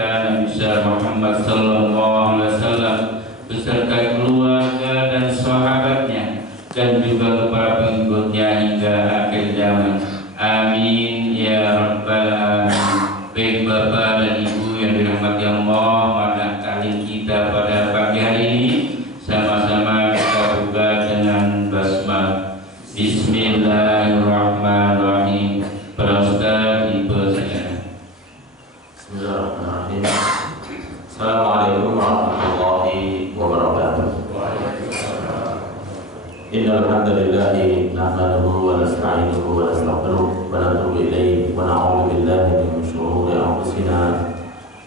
Nabi Muhammad sallallahu alaihi wasallam beserta keluarga dan sahabatnya dan juga kepada pengikutnya hingga akhir zaman. Amin ya rabbal alamin. Baik Bapak dan Ibu yang dirahmati Allah, pada taklim kita pada pagi hari ini sama-sama kita buka dengan basmalah. Bismillahirrahmanirrahim. Para Ustaz dipersilakan. Bismillahirrahmanirrahim. Assalamualaikum warahmatullahi wabarakatuh. Innal hamdalillah nahmaduhu wa nasta'inuhu wa nastaghfiruh wa natubu ilayhi wa na'udzu billahi min shururi anfusina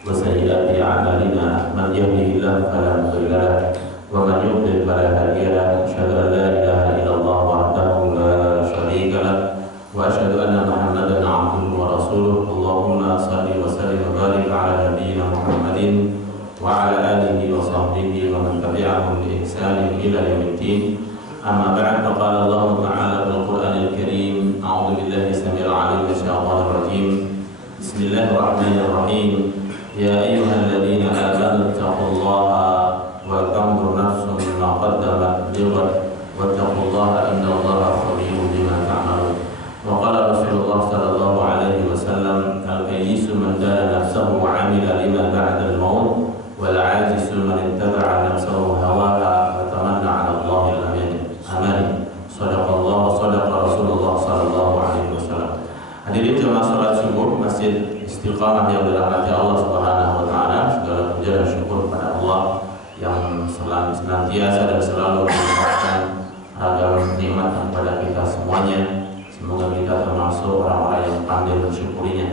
wa sayyiati a'malina. Man yahdihillahu fala mudilla lahu wa man yudlil fala hadiya lahu. Asyhadu an la ilaha illallah wahdahu la syarika lahu wa asyhadu anna Muhammadan 'abduhu wa rasuluh. Allahumma shalli wa sallim wa barik ala nabiyyina Muhammadin wa ala alihi wa sahbihi wa man tabi'ahum bi ihsanin ila yaumiddin. Amma ba'd, faqala Allah Ta'ala fil Qur'anil Karim. A'udzu billahi samil 'alim minasyaitonir rajim. Bismillahirrahmanirrahim. Ya ayyuhalladzina amanu taqullaha wa tanzur nafsun ma qaddamat lighad wattaqullaha innallaha khabirun bima ta'malun. Wa qala Rasulullah sallallahu alaihi wasallam, al-qayyisu man dana nafsahu wa 'amila lima ba'da al-maut wal 'ajizu man ittaba'a nafsahu hawaha wa tamanna 'ala Allahil amin. Amin. Sadaqallah, sadaqa Rasulullah sallallahu alaihi wasallam. Hadirin jemaah salat subuh Masjid Istiqamah yang dirahmati Allah Subhanahu wa taala, segala puja dan syukur kepada Allah yang senantiasa dan selalu memberikan ragam nikmat kepada kita semuanya. Semoga kita termasuk orang-orang yang pandai mensyukurinya,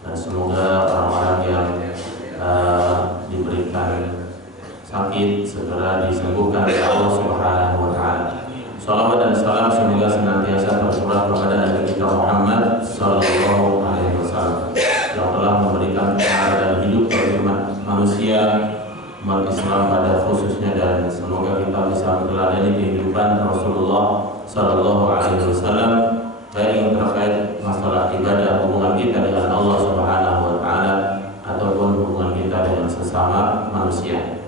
dan semoga orang-orang yang diberikan sakit segera disembuhkan oleh Allah Subhanahu wa taala. Salawat dan salam semoga senantiasa tercurah kepada Nabi kita Muhammad sallallahu alaihi wasallam yang telah memberikan keadaan hidup bagi umat manusia, umat Islam pada khususnya, dan semoga kita bisa meneladani kehidupan Rasulullah sallallahu alaihi wasallam baik yang terkait masalah ibadah, hubungan kita dengan Allah Subhanahu wa taala ataupun hubungan kita dengan sesama manusia.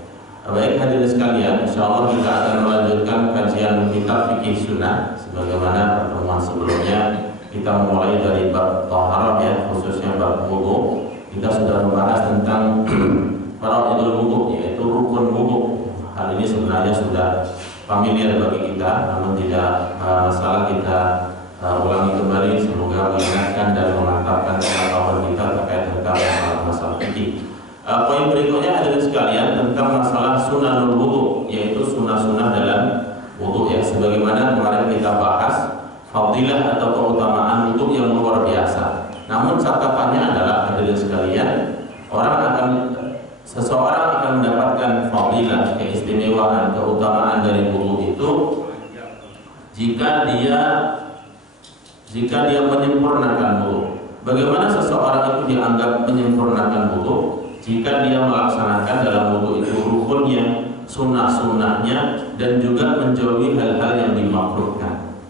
Baik hadirin sekalian, insyaallah kita akan melanjutkan kajian kitab fikih sunnah. Sebagaimana pertemuan sebelumnya kita memulai dari bab taharah ya, khususnya bab wudu. Kita sudah membahas tentang faraidul wudu, yaitu rukun wudu. Hal ini sebenarnya sudah familiar bagi kita, namun tidak masalah kita ulangi kembali. Semoga mengingatkan dan memantapkan pengetahuan kita terkait dengan masalah fikih. Poin berikutnya hadirin sekalian tentang masalah sunanul wudu, yaitu sunnah-sunnah dalam wudu ya. Sebagaimana kemarin kita bahas fadilah atau keutamaan wudu yang luar biasa. Namun catatannya adalah hadirin sekalian, seseorang akan mendapatkan fadilah, keistimewaan, keutamaan dari wudu itu jika dia menyempurnakan wudu. Bagaimana seseorang itu dianggap menyempurnakan wudu? Jika dia melaksanakan dalam wudu itu rukunnya, sunnah-sunnahnya, dan juga menjauhi hal-hal yang dimakruhkan.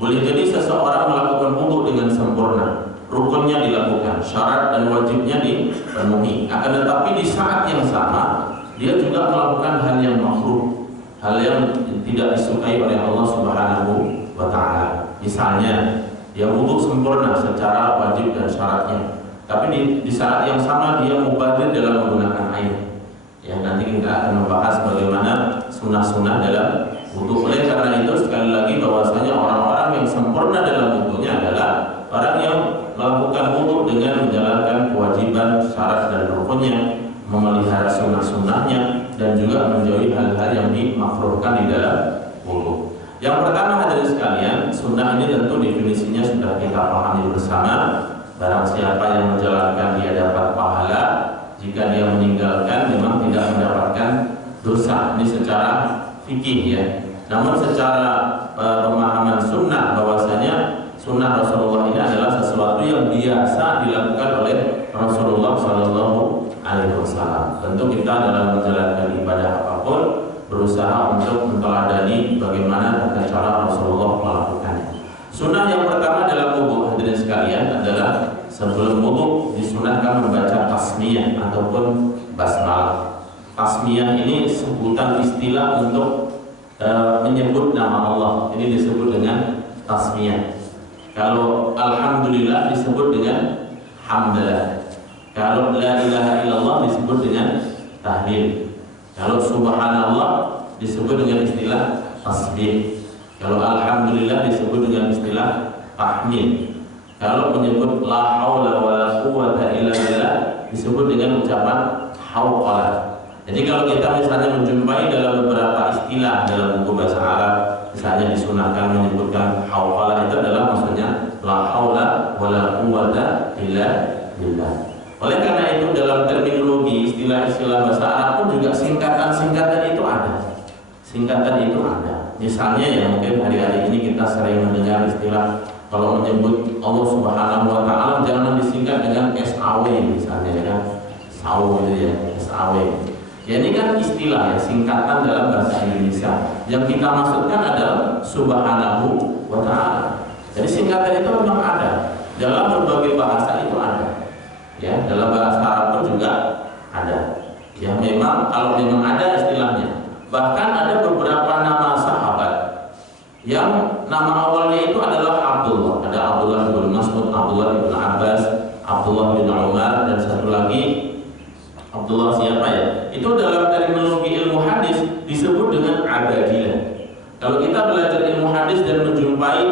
Boleh jadi seseorang melakukan wudu dengan sempurna, rukunnya dilakukan, syarat dan wajibnya dipenuhi. Akan tetapi di saat yang sama dia juga melakukan hal yang makruh, hal yang tidak disukai oleh Allah Subhanahu wa taala. Misalnya dia wudu sempurna secara wajib dan syaratnya, tapi di saat yang sama dia mubadir dalam menggunakan air. Ya, nanti kita akan membahas bagaimana sunnah-sunnah dalam wudu. Oleh karena itu sekali lagi bahwasanya orang-orang yang sempurna dalam wudunya adalah orang yang melakukan wudu dengan menjalankan kewajiban, syarat dan rukunnya, memelihara sunnah-sunnahnya, dan juga menjauhi hal-hal yang dimakruhkan di dalam wudu. Yang pertama hadirin sekalian, sunnah ini tentu definisinya sudah kita pahami bersama. Barang siapa yang menjalankan dia dapat pahala, jika dia meninggalkan memang tidak mendapatkan dosa. Ini secara fikih ya. Namun secara pemahaman sunnah, bahwasanya sunnah Rasulullah ini adalah sesuatu yang biasa dilakukan oleh Rasulullah Sallallahu Alaihi Wasallam. Tentu kita dalam menjalankan ibadah apapun berusaha untuk menteladani bagaimana tata cara Rasulullah melakukannya. Sunnah yang pertama dalam wudu hadirin sekalian adalah sebelum wudu disunahkan membaca tasmiyah ataupun basmalah. Tasmiyah ini sebutan istilah untuk menyebut nama Allah. Ini disebut dengan tasmiyah. Kalau alhamdulillah disebut dengan hamdalah. Kalau la ilaha illallah disebut dengan tahlil. Kalau subhanallah disebut dengan istilah tasbih. Kalau alhamdulillah disebut dengan istilah tahmid. Kalau menyebut la haula wala quwwata illa billah disebut dengan ucapan hauqalah. Jadi kalau kita misalnya menjumpai dalam beberapa istilah dalam buku bahasa Arab, misalnya disunahkan menyebutkan hauqalah, itu adalah maksudnya la haula wala quwwata illa billah. Oleh karena itu dalam terminologi istilah-istilah bahasa Arab pun juga singkatan-singkatan itu ada. Singkatan itu ada. Misalnya ya mungkin hari-hari ini kita sering mendengar istilah kalau menyebut Allah Subhanahu wa taala jangan disingkat dengan SAW misalnya ya kan. SAW gitu ya, SAW. Ya ini kan istilah ya, singkatan dalam bahasa Indonesia. Yang kita maksudkan adalah Subhanahu wa taala. Jadi singkatan itu memang ada. Dalam berbagai bahasa itu ada. Ya, dalam bahasa Arab pun juga ada. Ya memang kalau memang ada istilahnya. Bahkan ada beberapa nama sahabat yang nama awalnya itu adalah Abdullah. Ada Abdullah bin Mas'ud, Abdullah bin Abbas, Abdullah bin Umar, dan satu lagi Abdullah siapa ya? Itu dalam terminologi ilmu hadis disebut dengan abadilah. Kalau kita belajar ilmu hadis dan menjumpai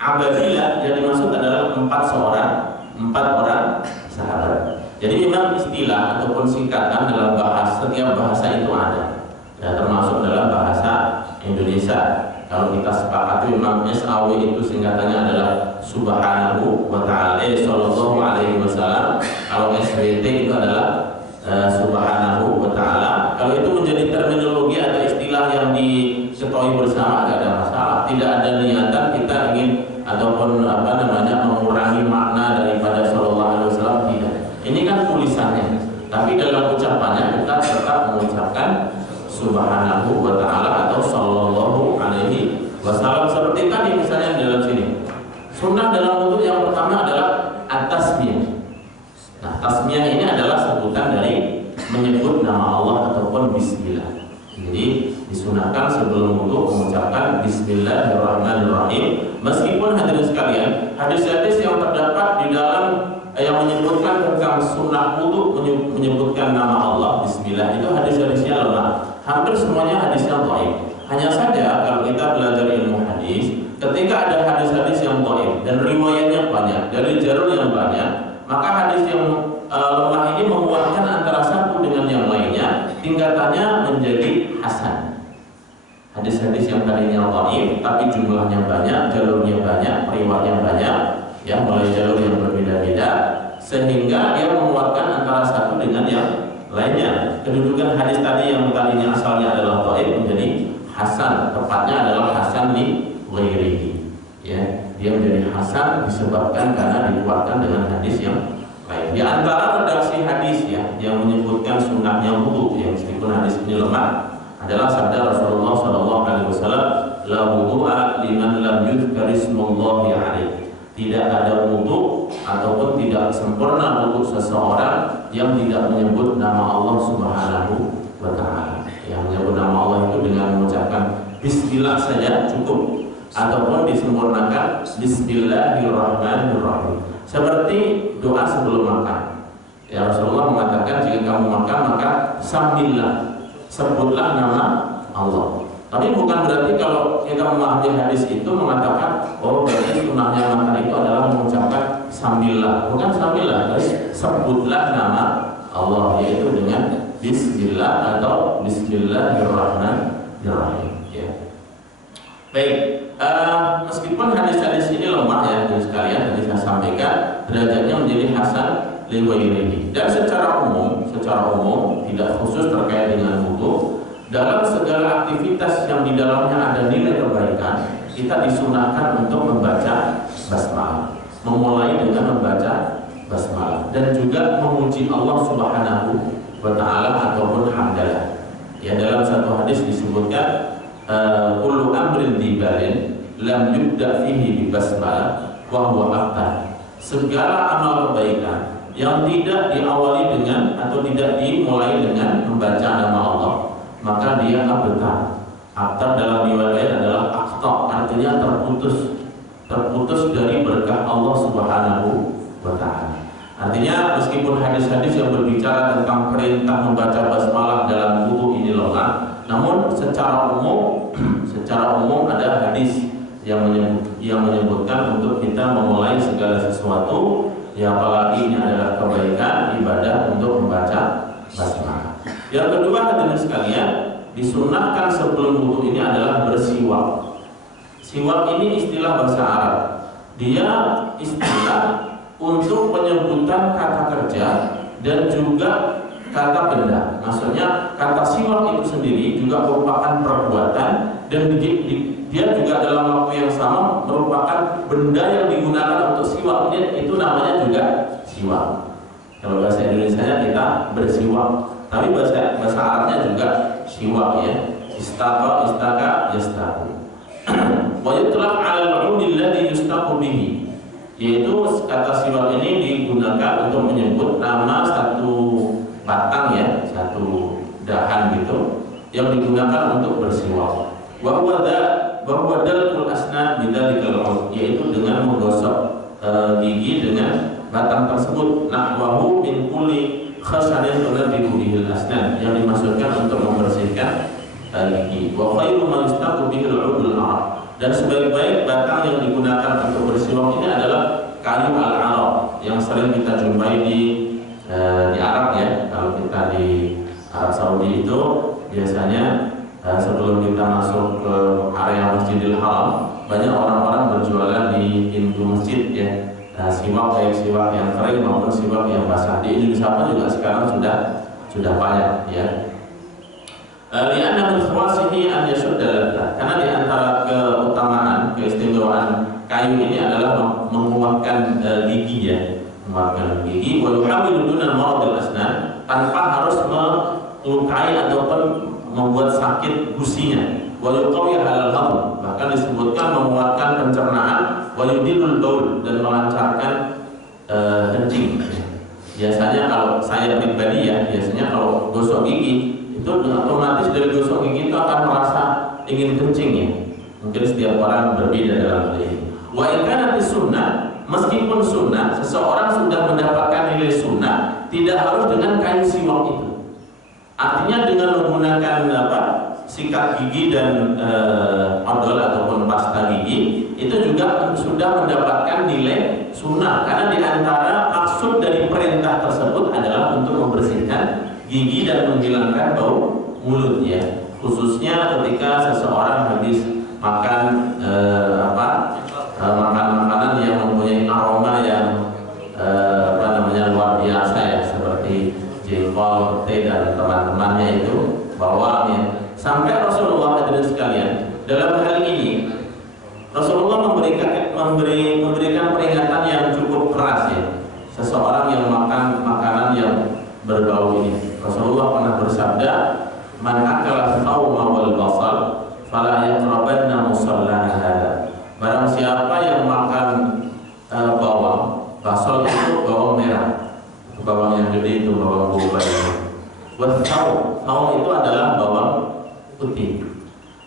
abadilah, yang dimaksud adalah empat orang sahabat. Jadi memang istilah ataupun singkatan dalam setiap bahasa itu ada. Ya, termasuk dalam bahasa Indonesia. Kalau kita sepakati memang SAW itu singkatannya adalah Subhanahu wa ta'ala sallallahu alaihi wasallam. Kalau SWT itu adalah Subhanahu wa ta'ala. Kalau itu menjadi terminologi atau istilah yang diketahui bersama, tidak ada masalah. Tidak ada niatan kita ingin ataupun mengurangi makna daripada sallallahu alaihi wasallam, tidak. Ini kan tulisannya. Tapi dalam ucapannya kita tetap mengucapkan Subhanahu wa ta'ala atau sallallahu alaihi wasallam. Seperti tadi misalnya dalam sini. Sunnah dalam wudhu yang pertama adalah at-tasmiyah. Nah, tasmiyah ini adalah sebutan dari menyebut nama Allah ataupun bismillah. Jadi disunahkan sebelum wudhu mengucapkan bismillahirrahmanirrahim. Meskipun hadirin sekalian, hadis-hadis yang terdapat di dalam yang menyebutkan tentang sunnah wudhu menyebutkan nama Allah bismillah itu hadis-hadisnya lemah. Hampir semuanya hadisnya dhaif. Hanya saja kalau kita belajar ilmu hadis, ketika ada hadis-hadis yang dhaif dan riwayatnya banyak dari jalur yang banyak, maka hadis yang lemah ini menguatkan antara satu dengan yang lainnya, tingkatannya menjadi hasan. Hadis-hadis yang tadinya dhaif tapi jumlahnya banyak, jalurnya banyak, riwayatnya banyak, ya mulai jalur yang berbeda-beda, sehingga dia menguatkan antara satu dengan yang lainnya. Kedudukan hadis tadi yang tadinya asalnya adalah dhaif menjadi hasan, tepatnya adalah hasan li ghairihi. Ya, dia menjadi hasan disebabkan karena dikuatkan dengan hadis yang lain. Di antara redaksi hadis ya yang menyebutkan sunnahnya wudu, yang meskipun hadis ini lemah, adalah sabda Rasulullah SAW, la wudu'a liman lam yuzkar ismullahi alaihi. Tidak ada wudu ataupun tidak sempurna wudu seseorang yang tidak menyebut nama Allah Subhanahu wa ta'ala. Yang menyebut nama Allah itu dengan mengucapkan bismillah saja cukup, ataupun disempurnakan bismillahirrahmanirrahim. Seperti doa sebelum makan. Ya Rasulullah mengatakan jika kamu makan maka sambillah, sebutlah nama Allah. Tapi bukan berarti kalau kita memahami hadis itu mengatakan oh berarti sunnahnya makan itu adalah mengucapkan sambillah. Bukan sambillah, tapi sebutlah nama Allah, yaitu dengan bismillah atau bismillahirrahmanirrahim. Ya. Baik, meskipun hadis-hadis ini lemah ya teman sekalian, tadi saya sampaikan derajatnya menjadi hasan li ghairihi. Dan secara umum tidak khusus terkait dengan wudu, dalam segala aktivitas yang di dalamnya ada nilai kebaikan, kita disunahkan untuk membaca basmalah, memulai dengan membaca basmalah dan juga memuji Allah Subhanahu wa ta'ala ataupun hamdalah. Ya, dalam satu hadis disebutkan kullu amrin dibalin lam yubda fihi bi basmalah wa huwa aftar. Segala amal kebaikan yang tidak diawali dengan atau tidak dimulai dengan membaca nama Allah, maka dia abtar. Abtar dalam riwayat adalah aqta, artinya terputus dari berkah Allah Subhanahu wa taala. Artinya meskipun hadis-hadis yang berbicara tentang perintah membaca basmalah dalam wudu ini lemah, namun secara umum ada hadis yang menyebutkan untuk kita memulai segala sesuatu, ya apalagi ini adalah kebaikan ibadah untuk membaca basmalah. Yang kedua, hadirin sekalian, disunnahkan sebelum wudu ini adalah bersiwak. Siwak ini istilah bahasa Arab. Dia istilah untuk penyebutan kata kerja dan juga kata benda. Maksudnya kata siwak itu sendiri juga merupakan perbuatan, dan dia juga dalam waktu yang sama merupakan benda yang digunakan untuk siwak. Itu namanya juga siwak. Kalau bahasa Indonesia kita bersiwak, tapi bahasa Arabnya juga siwak, ya. Istaka, yastaku. Wa yutlaq 'ala al-'udi alladhi yustaqu bihi, yaitu kata siwak ini digunakan untuk menyebut nama satu batang, ya, satu dahan gitu yang digunakan untuk bersiwak. Wa huwa dalqul asnan bidzalikal 'ud, yaitu dengan menggosok gigi dengan batang tersebut. Nahwahu min kulli khasanin tunabbihu bihil asnan, yang dimaksudkan untuk membersihkan gigi. Wa khairu ma yustaqu bihil 'udul 'arab, dan sebaik-baik batang yang digunakan untuk bersiwak ini adalah kayu al-arab yang sering kita jumpai di Arab, ya. Kalau kita di Arab Saudi itu biasanya sebelum kita masuk ke area Masjidil Haram, banyak orang-orang berjualan di pintu masjid, ya, siwak, baik siwak yang kering maupun siwak yang basah. Di Indonesia pun juga sekarang sudah banyak, ya. Li'anna min khawasihi an yashudda, karena di antara keutamaan, keistimewaan kayu ini adalah menguatkan gigi, ya, menguatkan gigi. Wa yuhawilu dunal maradil asnan, tanpa harus melukai ataupun membuat sakit gusinya. Wa yuqawi halal hadm, bahkan disebutkan menguatkan pencernaan. Wa yudilul baul, dan melancarkan kencing. Biasanya kalau saya pribadi, ya, biasanya kalau gosok gigi itu otomatis dari gosok gigi itu akan merasa ingin kencing, ya. Mungkin setiap orang berbeda dalam hal ini. Wa in kanat sunnah, meskipun sunnah, seseorang sudah mendapatkan nilai sunnah, tidak harus dengan kayu siwak itu. Artinya dengan menggunakan sikat gigi dan odol ataupun pasta gigi, itu juga sudah mendapatkan nilai sunnah, karena di antara maksud dari perintah tersebut adalah untuk membersihkan gigi dan menghilangkan bau mulut, ya. Khususnya ketika seseorang habis makan makanan yang mempunyai aroma yang luar biasa, ya, seperti jengkol, teh, dan teman-temannya itu bawang, ya. Sampai Rasulullah hadirin sekalian, dalam hal ini Rasulullah memberikan peringatan yang cukup keras, ya. Seseorang yang makan makanan yang berbau ini, Rasulullah pernah bersabda, "Man akala thawma wal basal fala yaqrabanna musallana hada." Barang siapa yang makan bawang, basal itu bawang merah, bawang yang gede itu, bawang bombay. Thaum itu adalah bawang putih.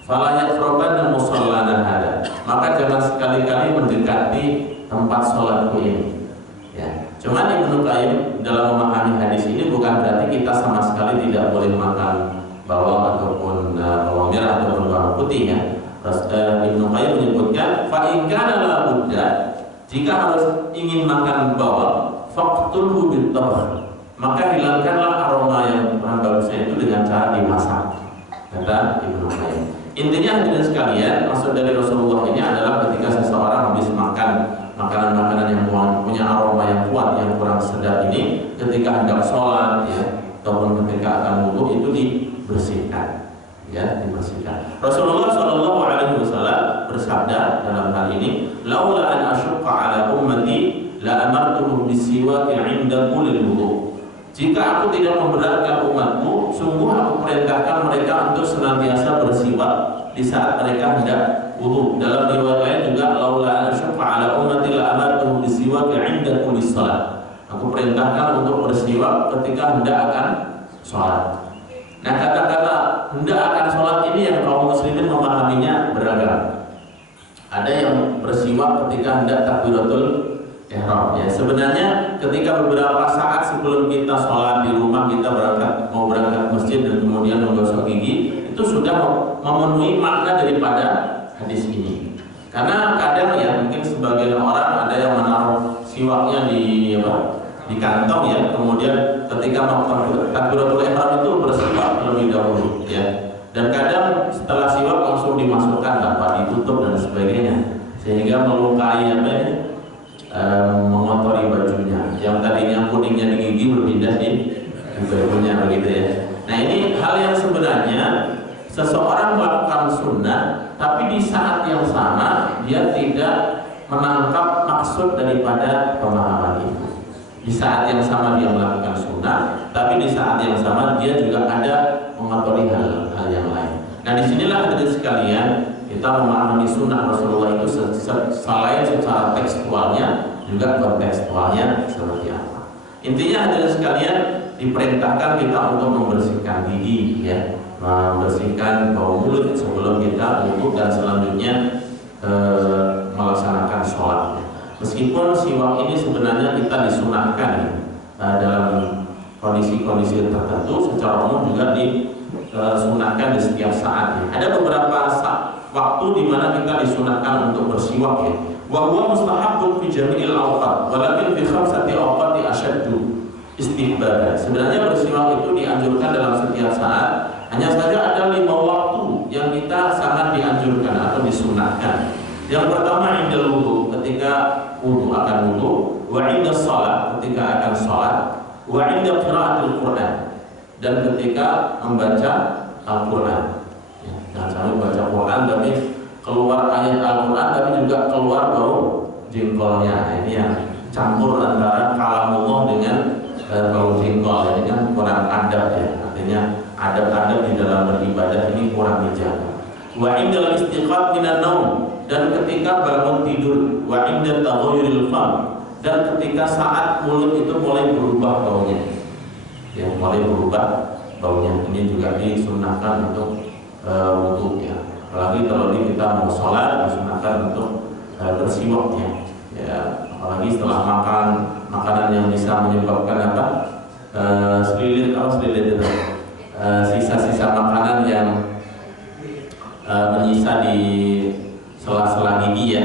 Fala yaqrabanna musallana hada, maka jangan sekali-kali mendekati tempat sholatku ini, ya. Cuman Ibnu Qayyim dalam memahami hadis ini bukan berarti kita sama sekali tidak boleh makan bawang ataupun bawang merah ataupun bawang putih, ya. Ibnu Qayyim menyebutkan, fa in kana la budda, jika harus ingin makan bawang, faqtulhu bit-tabkh, maka hilangkanlah aroma yang kurang bagusnya itu dengan cara dimasak, kata Ibnu Qayyim. Intinya hadirin sekalian, maksud dari Rasulullah ini adalah ketika seseorang habis makan makanan-makanan yang punya aroma yang kuat, yang kurang sedap ini, ketika hendak sholat, ya, ataupun ketika akan wudu, itu dibersihkan, ya, dibersihkan. Rasulullah SAW bersabda dalam hal ini, "Laula an asyqa ala ummati la amartuhum bisiwak 'inda kulli wudu." Jika aku tidak memberatkan umatku, sungguh aku perintahkan mereka untuk senantiasa bersiwak di saat mereka hendak wudu. Dalam riwayat lain juga, "Laula an asyqa ala ummati la amartuhum bisiwak 'inda kulli shalah." Aku perintahkan untuk bersiwak ketika hendak akan sholat. Nah, kata-kata hendak akan sholat ini yang kaum muslimin memahaminya beragam. Ada yang bersiwak ketika hendak takbiratul ihram. Ya, sebenarnya ketika beberapa saat sebelum kita sholat di rumah, kita mau berangkat masjid dan kemudian menggosok gigi, itu sudah memenuhi makna daripada hadis ini. Karena kadang ya mungkin sebagian orang ada yang menaruh siwaknya di kantong ya, kemudian ketika melakukan takbiratul ihram itu bersiwak terlebih dahulu ya. Dan kadang setelah siwak langsung dimasukkan tanpa ditutup dan sebagainya, sehingga melukai mengotori bajunya. Yang tadinya kuningnya di gigi berpindah di bajunya begitu ya. Nah, ini hal yang sebenarnya seseorang melakukan sunnah, tapi di saat yang sama dia tidak menangkap maksud daripada pemahaman itu. Di saat yang sama dia melakukan sunnah, tapi di saat yang sama dia juga ada mengotori hal yang lain. Nah, disinilah hadirin sekalian, kita memahami sunnah Rasulullah itu selain secara tekstualnya, juga kontekstualnya seperti apa. Intinya hadirin sekalian, diperintahkan kita untuk membersihkan gigi ya, membersihkan bau mulut sebelum kita wudhu dan selanjutnya melaksanakan sholat. Meskipun siwak ini sebenarnya kita disunahkan dalam kondisi-kondisi tertentu, secara umum juga disunahkan di setiap saat. Ada beberapa waktu di mana kita disunahkan untuk bersiwak ya. Wa huwa mustahabbun fi jami'il awqat, walakin fi khamsati awqati asyaddu istihbaban. Sebenarnya bersiwak itu dianjurkan dalam setiap saat, hanya saja ada 5 waktu yang kita sangat dianjurkan atau disunahkan. Yang pertama indal wudu, ketika akan wudu, wa inda shalah, ketika akan sholat, wa inda qiraatil Qur'an, dan ketika membaca Al-Qur'an. Ya, jangan sampai baca Quran tapi keluar ayat Al-Qur'an tapi juga keluar bau jengkolnya. Ini yang campur antara kalamullah dengan bau jengkol. Ini kan kurang adab ya. Artinya adab-adab di dalam beribadah ini kurang dijaga. Wa indal istiqaq minan naum, dan ketika bangun tidur, wa inda taghayyuril fam, dan ketika saat mulut itu mulai berubah baunya. Ya, mulai berubah baunya. Ini juga disunahkan untuk wudu ya. Apalagi kalau kita mau sholat, disunahkan untuk bersiwak ya. Apalagi setelah makan makanan yang bisa menyebabkan selilit itu, sisa-sisa makanan yang menyisa di sela-sela gigi ya.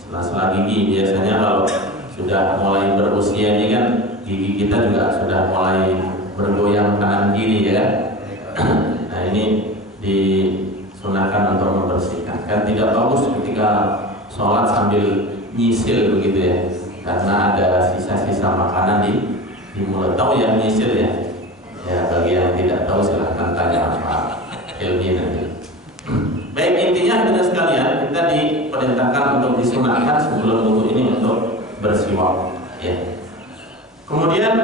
Sela-sela gigi biasanya kalau sudah mulai berusia ini kan gigi kita juga sudah mulai bergoyang kanan kiri ya. Nah, ini disunahkan untuk membersihkan. Kan tidak bagus ketika sholat sambil nyisil begitu ya, karena ada sisa-sisa makanan di mulut. Tahu ya nyisil ya? Ya, bagi yang tidak tahu silahkan tanya Pak Ilmi nanti. Baik, intinya kita sekalian, kita diperintahkan untuk disunahkan sebelum wudu ini untuk bersiwak ya. Kemudian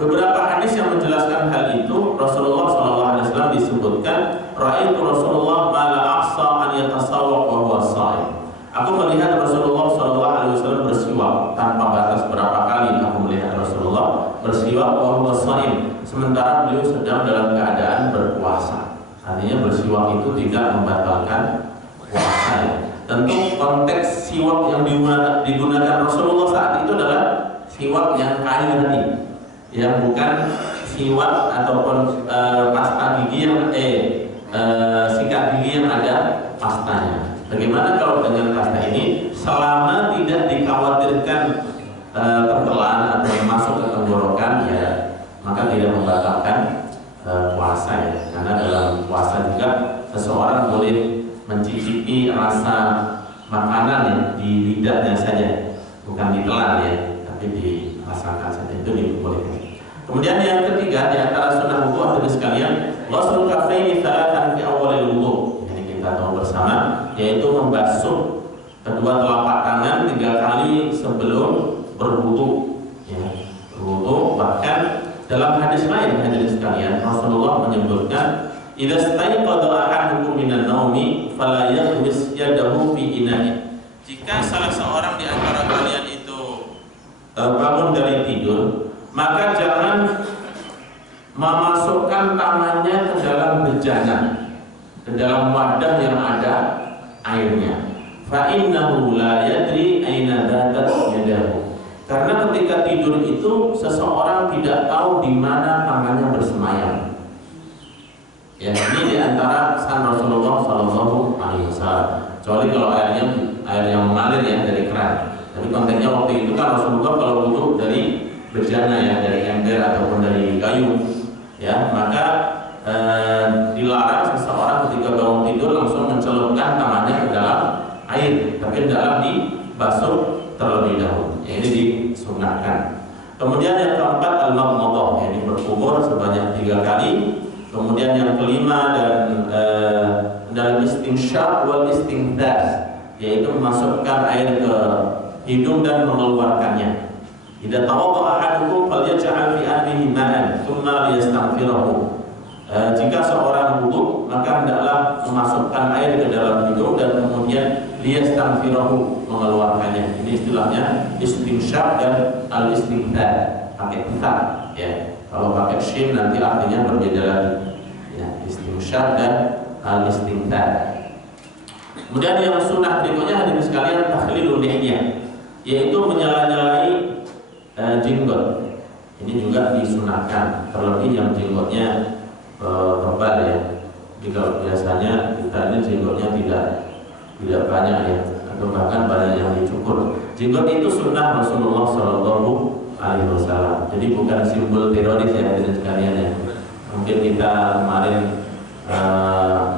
beberapa hadis yang menjelaskan hal itu, Rasulullah SAW disebutkan, ra'aitu Rasulullah mala aqsa an yatasawwaq wa huwa sha'im. Aku melihat Rasulullah SAW bersiwak tanpa batas. Berapa kali aku melihat Rasulullah bersiwak wa huwa sha'im, sementara beliau sedang dalam keadaan berpuasa. Artinya bersiwak itu tidak membatalkan puasa ya. Tentu konteks siwak yang digunakan Rasulullah saat itu adalah siwak yang kayu tadi, yang bukan siwak ataupun pasta gigi yang sikat gigi yang ada pastanya. Bagaimana kalau dengan pasta ini, selama tidak dikhawatirkan tertelan atau masuk ke tenggorokan ya, maka tidak membatalkan puasa ya. Karena dalam puasa juga seseorang boleh mencicipi rasa makanan ya, di lidahnya saja, bukan ditelan ya, tapi dirasakan saja, itu dibolehkan. Kemudian yang ketiga di antara sunnah wudu adalah sekalian ghusl kaffaini thalathan fi awwalil wudu. Jadi kita tahu bersama, yaitu membasuh kedua telapak tangan 3 kali sebelum berwudu ya. Berwudu, bahkan dalam hadis lain hadirin sekalian, Rasulullah menyebutkan idza staiqadha ahadukum minan naumi fala yaghmis yadahu fi ina'i. Jika salah seorang di antara kalian itu bangun dari tidur, maka jangan memasukkan tangannya ke dalam bejana, ke dalam wadah yang ada airnya. Fa innahu la yadri aina datat yadahu. Karena ketika tidur itu seseorang tidak tahu di mana tangannya bersemayam. Ya, ini diantara pesan Rasulullah Sallallahu Alaihi Wasallam. Kecuali kalau air yang mengalir ya dari keran. Tapi konteksnya waktu itu kan Rasulullah kalau wudu dari bejana ya, dari ember ataupun dari kayu. Ya, maka dilarang seseorang ketika bangun tidur langsung mencelupkan tangannya ke dalam air, tapi hendaklah dibasuh terlebih dahulu. Ya, ini disunahkan. Kemudian yang keempat al-madmadah, ini berkumur sebanyak 3 kali. Kemudian yang kelima dan dalam istinsyaq wal istinthas, yaitu memasukkan air ke hidung dan mengeluarkannya. Idza tawadda'a ahadukum falyaj'al fi anfihi ma'an thumma liyastaghfirahu. Jika seorang wudu, maka hendaklah memasukkan air ke dalam hidung dan kemudian liyastaghfirahu, mengeluarkannya. Ini istilahnya istinsyaq dan al-istinthas, pakai ta ya. Kalau pakai shin nanti artinya berbeda lagi. Ya, istinsyaq dan al-istinthas. Kemudian yang sunnah berikutnya hadirin sekalian takhlilul lihyah, yaitu menyala-nyalai jenggot. Ini juga disunahkan, terlebih yang jenggotnya tebal ya. Jadi kalau biasanya kita ini jenggotnya tidak banyak ya, atau bahkan banyak yang dicukur. Jenggot itu sunnah Rasulullah Shallallahu Alaihi Wasallam. Jadi bukan simbol teroris ya hadirin sekalian ya. Mungkin kita kemarin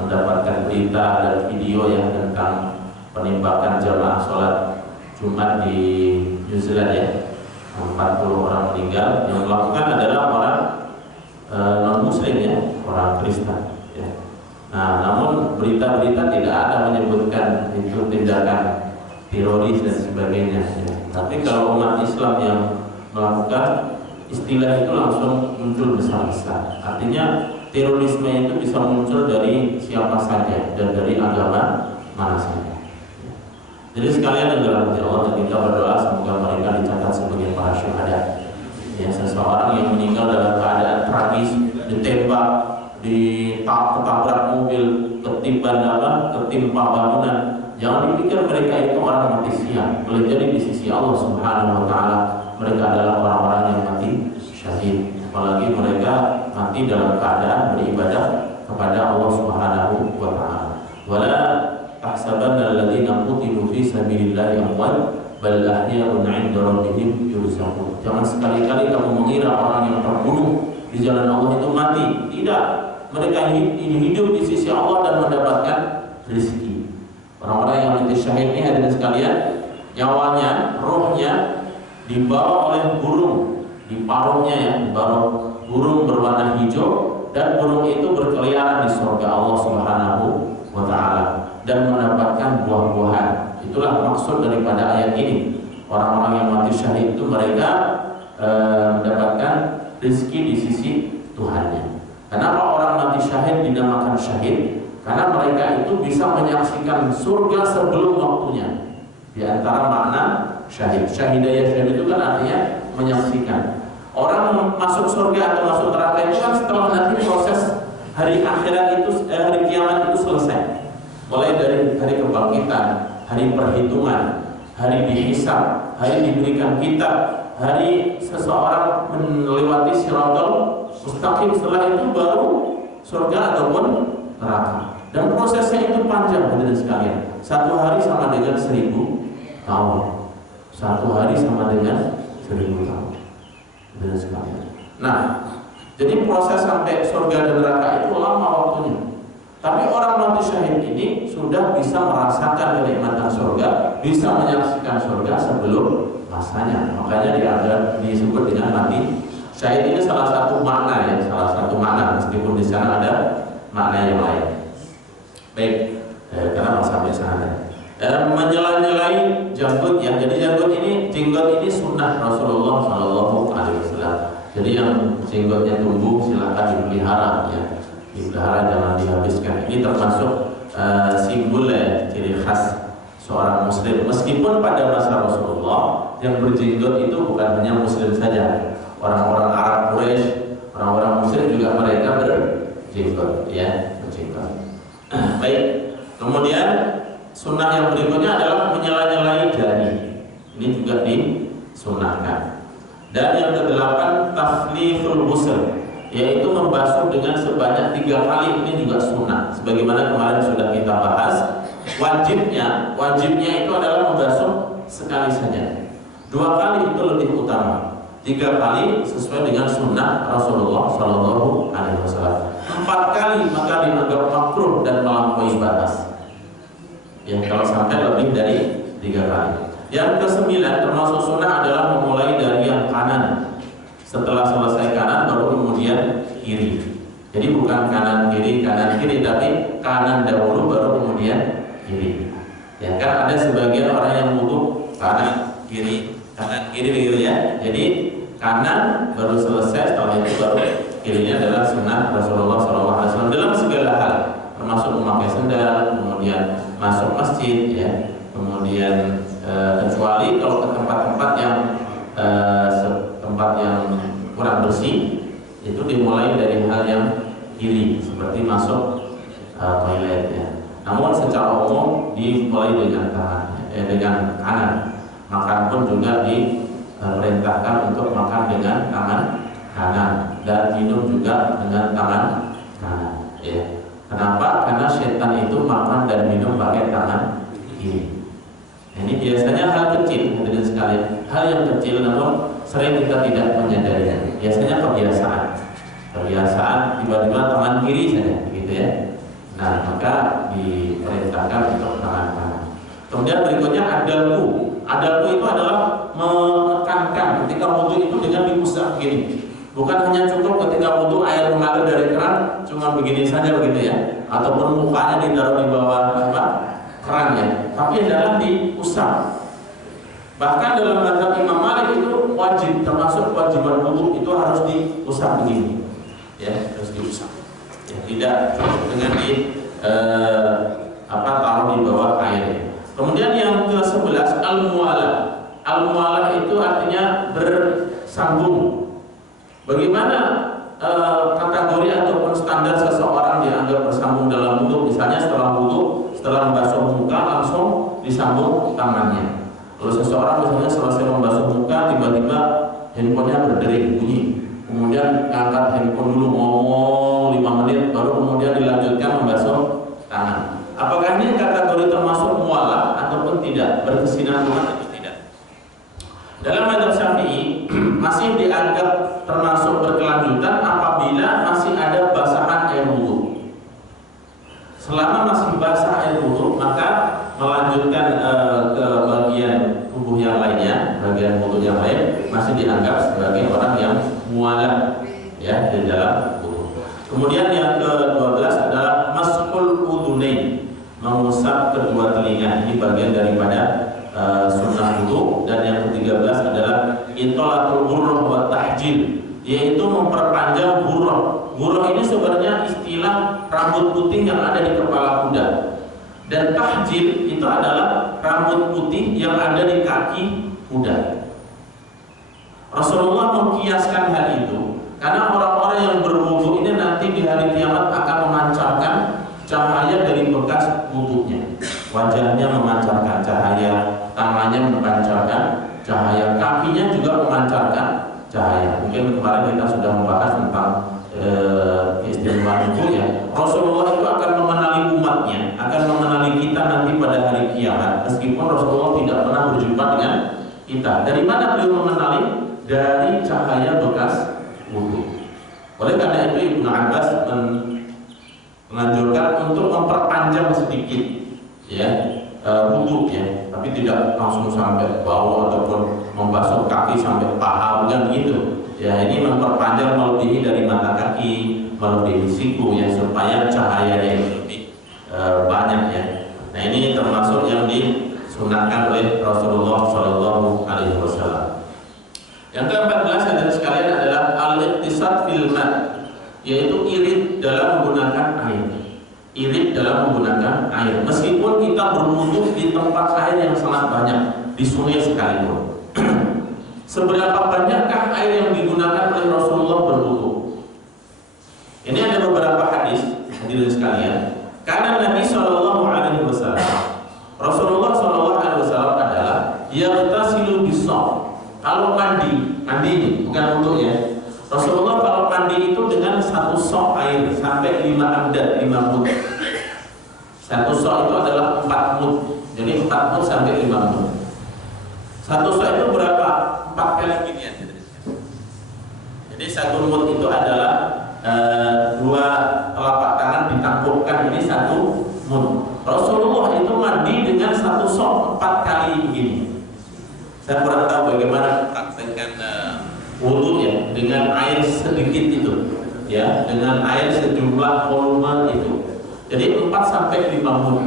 mendapatkan berita dan video yang tentang penembakan jamaah sholat Jumat di New Zealand ya. 40 orang meninggal, yang melakukan adalah orang non-muslim ya, orang Kristen ya. Nah, namun berita-berita tidak ada menyebutkan itu tindakan teroris dan sebagainya ya. Tapi kalau umat Islam yang melakukan, istilah itu langsung muncul besar-besar. Artinya terorisme itu bisa muncul dari siapa saja dan dari agama mana saja. Jadi sekalian yang dalam hati Allah, kita berdoa semoga mereka dicatat sebagai para syuhada. Ya, seseorang yang meninggal dalam keadaan tragis, ditembak, ketabrak mobil, ketimpa bangunan, jangan dipikir mereka itu orang mati siang. Boleh jadi di sisi Allah Subhanahu Wa Taala mereka adalah orang-orang yang mati syahid. Apalagi mereka mati dalam keadaan beribadah kepada Allah Subhanahu Wa Taala. Wala tahsabanna alladziina qutilu fi sabilillahi amwat bal ahya'un 'inda rabbihim yurzaqun. Jangan sekali-kali kamu mengira orang yang terbunuh di jalan Allah itu mati. Tidak, mereka ini hidup di sisi Allah dan mendapatkan rezeki. Orang-orang yang mati syahid ini hadirin sekalian, nyawanya, rohnya dibawa oleh burung, di paruhnya ya, dibawa burung berwarna hijau, dan burung itu berkeliaran di surga Allah Subhanahu Wa Taala dan mendapatkan buah-buahan. Itulah maksud daripada ayat ini. Orang-orang yang mati syahid itu mereka mendapatkan rezeki di sisi Tuhannya. Kenapa orang mati syahid dinamakan syahid? Karena mereka itu bisa menyaksikan surga sebelum waktunya. Di antara makna syahid, syahidayah syahid itu kan artinya menyaksikan. Orang masuk surga atau masuk neraka itu kan setelah nanti proses hari akhirat itu, hari kiamat itu selesai. Mulai dari hari kebangkitan, hari perhitungan, hari dihisab, hari diberikan kitab, hari seseorang melewati Shiratal Mustaqim, setelah itu baru surga ataupun neraka. Dan prosesnya itu panjang hadirin sekalian. 1 hari sama dengan 1000 tahun. 1 hari sama dengan 1000 tahun. Hadirin sekalian. Nah, jadi proses sampai surga dan neraka itu lama waktunya. Tapi orang mati syahid ini sudah bisa merasakan kenikmatan surga, bisa menyaksikan surga sebelum masanya. Makanya disebut dengan mati syahid. Ini salah satu makna ya, salah satu makna, meskipun di sana ada makna yang lain. Baik, karena sampai sana. Menyela-nyelai janggut ya. Jadi janggut ini, jenggot ini sunnah Rasulullah Shallallahu Alaihi Wasallam. Jadi yang jenggotnya tumbuh silakan dipelihara ya. Dipelihara, jangan dihabiskan. Ini termasuk simbol ya, ciri khas seorang muslim. Meskipun pada masa Rasulullah yang berjenggot itu bukan hanya muslim saja, orang-orang Arab Quraisy, orang-orang muslim juga mereka berjenggot, ya, berjenggot. Baik. Kemudian sunnah yang berikutnya adalah menyela-nyelai jari. Ini juga disunahkan. Dan yang kedelapan tafliful ghusl, yaitu membasuh dengan sebanyak 3 kali. Ini juga sunnah. Sebagaimana kemarin sudah kita bahas, wajibnya itu adalah membasuh sekali saja. 2 kali itu lebih utama. 3 kali sesuai dengan sunnah Rasulullah Shallallahu Alaihi Wasallam. 4 kali maka dianggap makruh dan melampaui batas. Ya, kalau sampai lebih dari 3 kali. Yang ke-9 termasuk sunnah adalah memulai dari yang kanan. Setelah selesai kanan baru kemudian kiri. Jadi bukan kanan kiri, tapi kanan dahulu baru kemudian kiri. Ya kan ada sebagian orang yang wudu kanan kiri gitu ya. Jadi kanan baru selesai, setelah itu baru kirinya adalah sunnah Rasulullah SAW dalam segala hal, termasuk memakai sendal, kemudian masuk masjid, ya, kemudian kecuali kalau ke tempat-tempat yang kurang bersih, itu dimulai dari hal yang kiri, seperti masuk toilet, ya. Namun secara umum dimulai dengan kanan. Makan pun juga diperintahkan untuk makan dengan tangan kanan dan minum juga dengan tangan kanan. Ya. Kenapa? Karena setan itu makan dan minum pakai tangan kiri. Ini biasanya hal kecil, hadirin sekalian, hal yang kecil namun sering kita tidak menyadarinya. Biasanya kebiasaan tiba-tiba tangan kiri saja, begitu ya. Nah, maka diperintahkan untuk tangan kanan. Kemudian berikutnya adalku. Adalku itu adalah menekankan ketika wudu itu dengan diusap begini. Bukan hanya cukup ketika wudu air mengalir dari keran cuma begini saja begitu ya, ataupun mukanya ditaruh di bawah keran ya, tapi adalah diusap. Bahkan dalam mazhab Imam Malik itu wajib, termasuk kewajiban wudu itu harus diusap begini, ya, harus diusap. Ya, tidak cukup dengan taruh di bawah air. Kemudian yang ke-11 al-muwalah. Al-muwalah itu artinya bersambung. Bagaimana kategori ataupun standar seseorang dianggap bersambung dalam wudu? Misalnya setelah wudu, setelah membasuh muka langsung disambung tangannya. Kalau seseorang misalnya selesai membasuh muka tiba-tiba handphonenya berdering bunyi, kemudian angkat handphone dulu ngomong 5 menit baru kemudian dilanjutkan membasuh tangan. Apakah ini kategori termasuk muwalah ataupun tidak, berkesinambungan atau tidak? Dalam mazhab Syafi'i masih dianggap termasuk berkelanjutan apabila masih ada basahan air wudu. Selama masih basah air wudu, maka melanjutkan ke bagian tubuh yang lainnya, bagian wudu yang lain masih dianggap sebagai orang yang muwalah, ya, di dalam wudu. Kemudian yang ke-12 adalah mas'ul udunain, mengusap kedua telinga. Ini bagian daripada sunnah wudu. Dan yang ke-13 adalah intolatul ghurrah wa tahjil, yaitu memperpanjang ghurrah. Ghurrah ini sebenarnya istilah rambut putih yang ada di kepala kuda. Dan tahjil itu adalah rambut putih yang ada di kaki kuda. Rasulullah mengkiaskan hal itu karena orang-orang yang berwudu ini nanti di hari kiamat akan memancarkan cahaya dari bekas wudunya. Wajahnya memancarkan cahaya, tangannya memancarkan cahaya, kakinya juga memancarkan cahaya. Mungkin kemarin kita sudah membahas tentang keistimewaan wudu ya. Rasulullah itu akan mengenali umatnya, akan mengenali kita nanti pada hari kiamat. Meskipun Rasulullah tidak pernah berjumpa dengan kita. Dari mana beliau mengenali? Dari cahaya bekas wudu. Oleh karena itu Ibnu Abbas menganjurkan untuk memperpanjang sedikit, ya, wudu ya, tapi tidak langsung sampai bawah ataupun membasuh kaki sampai paha, bukan gitu. Ya, ini memperpanjang melebihi dari mata kaki, melebihi siku ya, supaya cahayanya yang lebih banyak ya. Nah, ini termasuk yang disunahkan oleh Rasulullah Shallallahu Alaihi Wasallam. Yang ke-14 hadirin sekalian adalah al-iqtisad fil ma', yaitu irit dalam menggunakan air. irit dalam menggunakan air. Meskipun kita berwudu di tempat air yang sangat banyak, di sungai sekalipun. Seberapa banyakkah air yang digunakan oleh Rasulullah berwudu? Ini ada beberapa hadis, hadirin sekalian. Karena Nabi Shallallahu Alaihi Wasallam, Rasulullah Shallallahu Alaihi Wasallam adalah yaghtasilu bis-shaw. Kalau mandi ini bukan wudu ya. Rasulullah kalau mandi itu dengan satu sok air sampai 5 amdad, 5 mud. Satu sok itu adalah 4 mud. Jadi 4 mud sampai 5 mud. Satu sok itu berapa? 4 kali ginian. Jadi satu mud itu adalah 2 telapak tangan ditangkupkan, ini 1 mud. Rasulullah itu mandi dengan satu sok 4 kali begini. Saya kurang tahu bagaimana praktekkan wudu ya dengan air sedikit itu, ya dengan air sejumlah volume itu. Jadi 4 sampai 5 mud.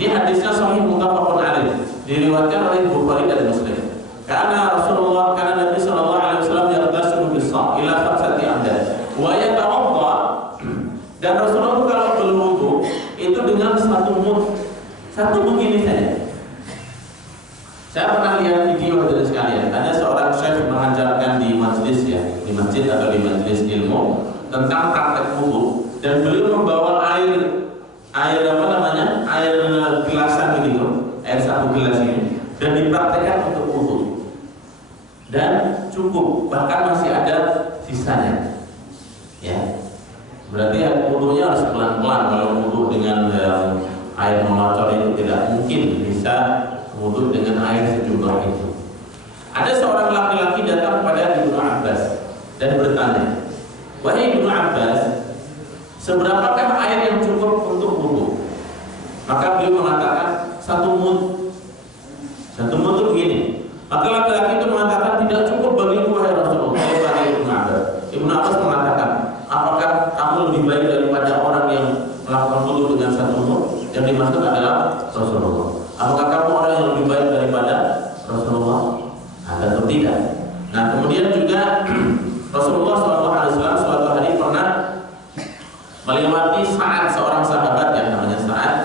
Ini hadisnya sahih muttafaqun alaih, diriwayatkan oleh Bukhari dan Muslim. Karena Nabi sallallahu alaihi wasallam yaghtasilu bis-shaw ila 5 amdad wa yatawadda, dan Rasulullah kalau berwudu itu dengan 1 mud. 1 begini saja. Saya pernah lihat video dari sekalian, ada seorang syekh mengajarkan di majlis ya, di masjid atau di majlis ilmu tentang praktek wudu, dan beliau membawa air apa namanya, air gelasan begitu, air 1 gelas ini, dan dipraktekkan untuk wudu, dan cukup, bahkan masih ada sisanya, ya. Berarti wudunya harus pelan-pelan. Kalau wudu dengan air memacor itu tidak mungkin bisa wudu dengan air sejumlah itu. Ada seorang laki-laki datang kepada Ibnu Abbas dan bertanya, "Wahai Ibnu Abbas, seberapakah air yang cukup untuk wudu?" Maka beliau mengatakan 1 mud. 1 mud itu begini. Maka laki-laki itu mengatakan, "Tidak cukup bagiku wahai Rasulullah." Ibnu Abbas. Ibnu Abbas mengatakan, "Apakah kamu lebih baik daripada orang yang melakukan wudu dengan 1 mud?" Yang dimaksud adalah Rasulullah. Apakah kamu orang yang lebih baik daripada Rasulullah? Atau tidak? Nah, kemudian juga Rasulullah SAW suatu hari pernah melewati Sa'ad, seorang sahabat yang namanya Sa'ad.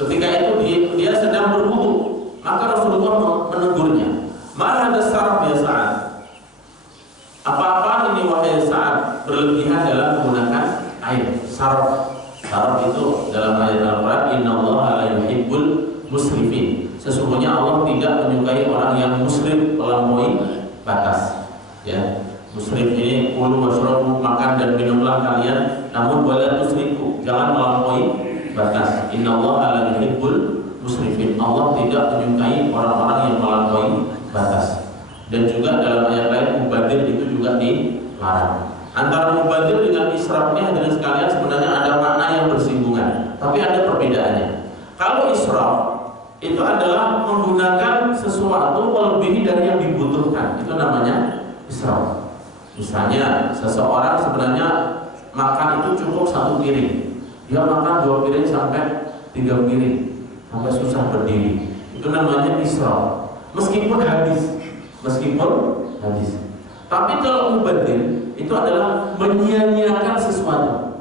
Ketika itu dia sedang berwudu, maka Rasulullah menegurnya, "Ma hadza sarf ya Sa'ad?" Apa-apa ini wahai Sa'ad, berlebihan dalam menggunakan air. Sarf itu dalam ayat Al-Qur'an, "Innallaha la yuhibbul musrifin." Sesungguhnya Allah tidak menyukai orang yang musrif, melampaui batas. Ya, musrif ini kulu washrabu, makan dan minumlah kalian, namun wala tusrifu, jangan melampaui batas. Innallaha la yuhibbul musrifin. Allah tidak menyukai orang-orang yang melampaui batas. Dan juga dalam ayat lain mubadir itu juga dilarang. Antara mubadir dengan israf ini hadirin sekalian sebenarnya ada makna yang bersinggungan, tapi ada perbedaannya. Kalau israf itu adalah menggunakan sesuatu melebihi dari yang dibutuhkan, itu namanya israf. Misalnya seseorang sebenarnya makan itu cukup 1 piring, dia makan 2 piring sampai 3 piring sampai susah berdiri, itu namanya israf. Meskipun habis. Tapi kalau mubadir itu adalah menyia-nyiakan sesuatu.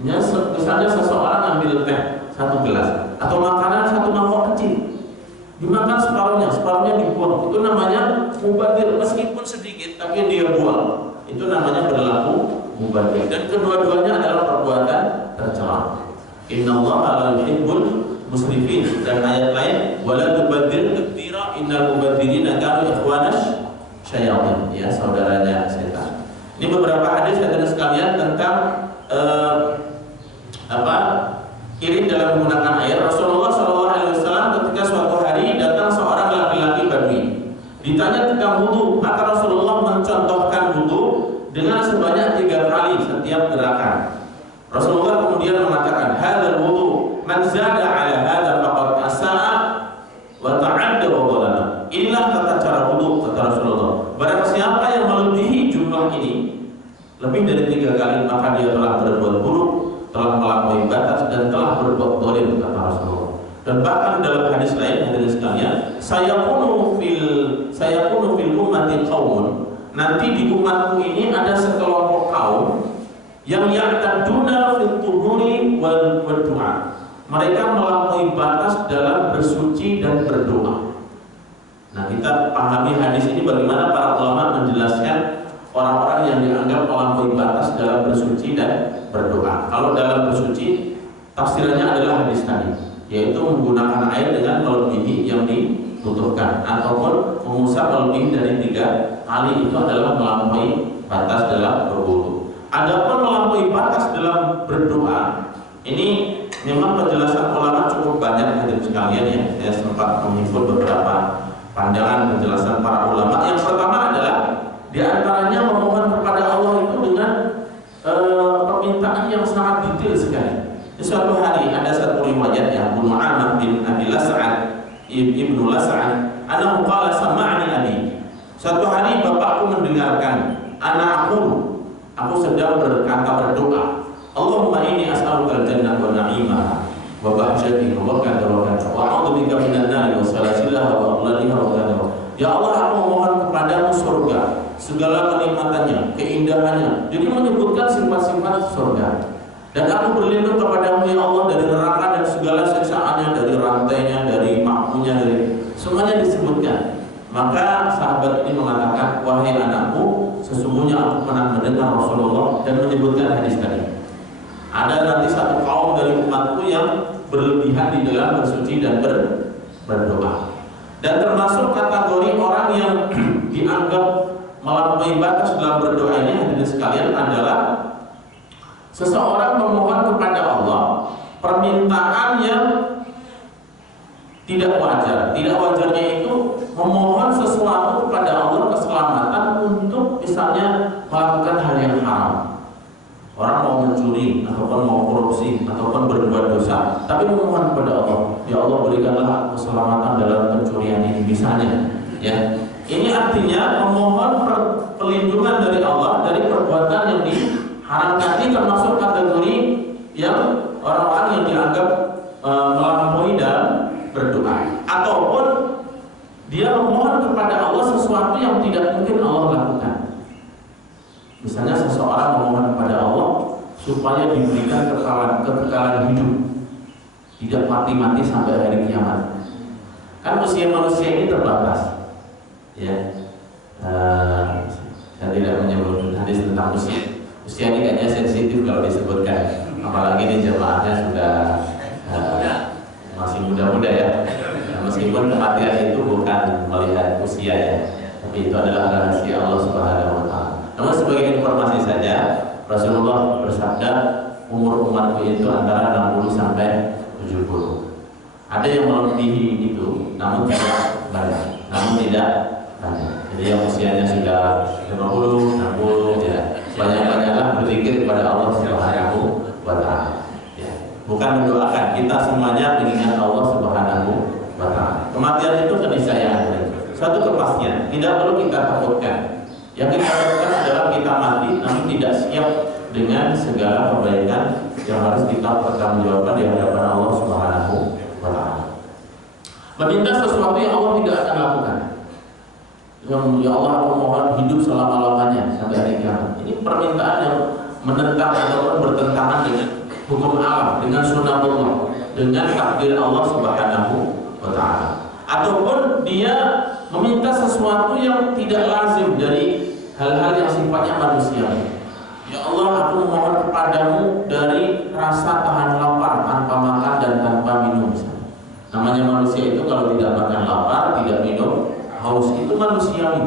Misalnya seseorang ambil teh 1 gelas atau makanan 1 mangkok kecil, dimakan separuhnya dibuang, itu namanya mubadir. Meskipun sedikit tapi dia buang, itu namanya berlaku mubadir. Dan kedua-duanya adalah perbuatan tercela. Innallaha la yuhibbul musrifin. Dan ayat lain, wala tubadir tabdira innal mubadzirina kanu ikhwanash syayatin, ya, saudaranya setan. Ini beberapa hadis hadirin sekalian tentang irit dalam menggunakan air. Rasulullah SAW ketika suatu hari datang seorang laki-laki Badui, ditanya tentang wudu, maka Rasulullah mencontohkan wudu dengan sebanyak 3 kali setiap gerakan. Rasulullah kemudian mengatakan, "Hadzal wudu man zada 'ala hadza faqad asa'a wa ta'adda wa dhalama." Inilah tata cara wudu, kata Rasulullah. Barang siapa yang melebihi jumlah ini, lebih dari 3 kali, maka dia telah berbuat buruk, telah melampaui batas, dan telah berbuat zalim, kata Rasulullah. Dan bahkan dalam hadis lain, hadirin sekalian, sayakunu fil ummati qaumun, nanti di umatku ini ada sekelompok kaum yang ya'taduna fil tuhuri wal du'a. Mereka melampaui batas dalam bersuci dan berdoa. Nah, kita pahami hadis ini bagaimana para ulama menjelaskan orang-orang yang dianggap melampaui batas dalam bersuci dan berdoa. Kalau dalam bersuci, tafsirannya adalah hadis tadi, yaitu menggunakan air dengan melebihi yang dibutuhkan, ataupun mengusap melebihi dari 3 kali, itu adalah melampaui batas dalam berwudu. Adapun melampaui batas dalam berdoa, ini memang penjelasan ulama cukup banyak hadirin sekalian ya. Saya sempat menghimpun beberapa pandangan penjelasan para ulama. Yang pertama adalah di antaranya memohon kepada Allah itu dengan permintaan yang sangat detail sekali. Di suatu hari ada satu riwayat ya, Abu Nu'aman bin Abi Las'ad Ibnu Las'ad, ana qala sama'ani abi. Suatu hari bapakku mendengarkan, aku sedang berdoa, Allahumma inni as'aluka al-jannah wa na'imaha wa bahjatiha wa kadha wa kadha wa a'udzubika minan nar wa salasilaha wa aghlaliha wa kadha. Ya Allah, aku memohon kepadamu surga, segala kenikmatannya, keindahannya. Jadi menyebutkan sifat-sifat surga. Dan aku berlindung kepadamu ya Allah dari neraka dan segala siksaannya, dari rantainya, dari makmunya, dari semuanya disebutkan. Maka sahabat ini mengatakan, wahai anakku, sesungguhnya aku pernah mendengar Rasulullah dan menyebutkan hadis tadi. Ada nanti satu kaum dari umatku yang berlebihan di dalam bersuci dan berdoa. Dan termasuk kategori orang yang dianggap melampaui batas dalam berdoa ini, hadirin sekalian, adalah seseorang memohon kepada Allah permintaan yang tidak wajar. Tidak wajarnya itu memohon sesuatu kepada Allah keselamatan untuk misalnya melakukan hal yang haram. Orang mau mencuri, ataupun mau korupsi, ataupun berbuat dosa, tapi memohon kepada Allah, ya Allah berikanlah keselamatan dalam pencurian ini misalnya. Ya, ini artinya memohon perlindungan dari Allah dari perbuatan yang diharamkan. Ini termasuk kategori yang orang-orang yang dianggap melampaui dalam berdoa, ataupun dia memohon kepada Allah sesuatu yang tidak mungkin Allah lakukan. Misalnya seseorang memohon kepada Allah supaya diberikan kekekalan hidup, tidak mati-mati sampai hari kiamat. Kan usia manusia ini terbatas, ya. Saya tidak menyebut hadis tentang usia. Usia ini kayaknya sensitif kalau disebutkan, apalagi di jemaahnya sudah masih muda-muda ya. Meskipun kematian itu bukan melihat usia ya, tapi itu adalah rahasia Allah Subhanahu wa Ta'ala. Namun sebagai informasi saja, Rasulullah bersabda, umur umatku itu antara 60 sampai 70. Ada yang melebihi itu, namun tidak banyak. Jadi yang usianya sudah 50, 60, ya banyak-banyaklah berzikir kepada Allah Subhanahu wa Ta'ala. Ya. Bukan mendoakan, kita semuanya mengingat Allah Subhanahu wa Ta'ala. Kematian itu keniscayaan, suatu kepastian, tidak perlu kita takutkan. Yang kita lakukan adalah kita mati, namun tidak siap dengan segala kebaikan yang harus kita pertanggungjawabkan di hadapan Allah Subhanahu wa Ta'ala. Meminta sesuatu yang Allah tidak akan lakukan. Ya Allah, aku mohon hidup selama-lamanya sampai hari kiamat. Ini permintaan yang menentang ataupun bertentangan dengan hukum alam, dengan sunnah Allah, dengan takdir Allah Subhanahu wa Ta'ala. Ataupun dia meminta sesuatu yang tidak lazim dari hal-hal yang sifatnya manusiawi. Ya Allah, aku mohon kepadamu dari rasa tahan lapar tanpa makan dan tanpa minum. Namanya manusia itu kalau tidak makan lapar, tidak minum haus, itu manusiawi.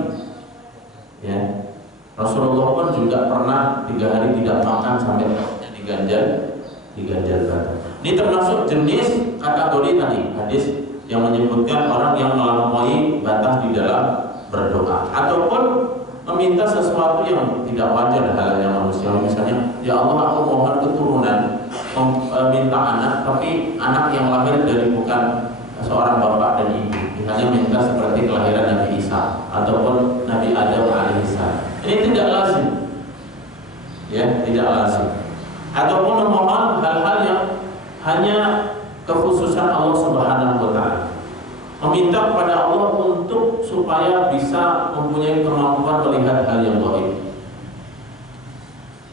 Ya, Rasulullah pun juga pernah 3 hari tidak makan sampai diganjal batu. Ini termasuk jenis kategori tadi hadis yang menyebutkan orang yang melampaui batas di dalam berdoa, ataupun meminta sesuatu yang tidak wajar, hal yang manusiawi. Misalnya, ya Allah, aku mohon keturunan, minta anak, tapi anak yang lahir dari bukan seorang bapak dan ibu. Misalnya minta seperti kelahiran Nabi Isa ataupun Nabi Adam alaihissalam. Ini tidak lazim, ya, tidak lazim. Ataupun memohon hal-hal yang hanya kekhususan Allah Subhanahu wa Ta'ala. Meminta kepada Allah untuk supaya bisa mempunyai kemampuan melihat hal yang gaib.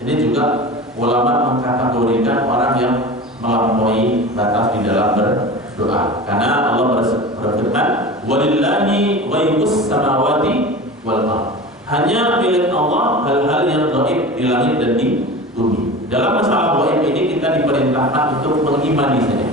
Ini juga ulama mengkategorikan orang yang melampaui batas di dalam berdoa. Karena Allah berfirman, "Walillahi ghaibus samawati wal ardh." Hanya milik Allah hal-hal yang gaib di langit dan di bumi. Dalam masalah gaib ini kita diperintahkan untuk mengimani saja,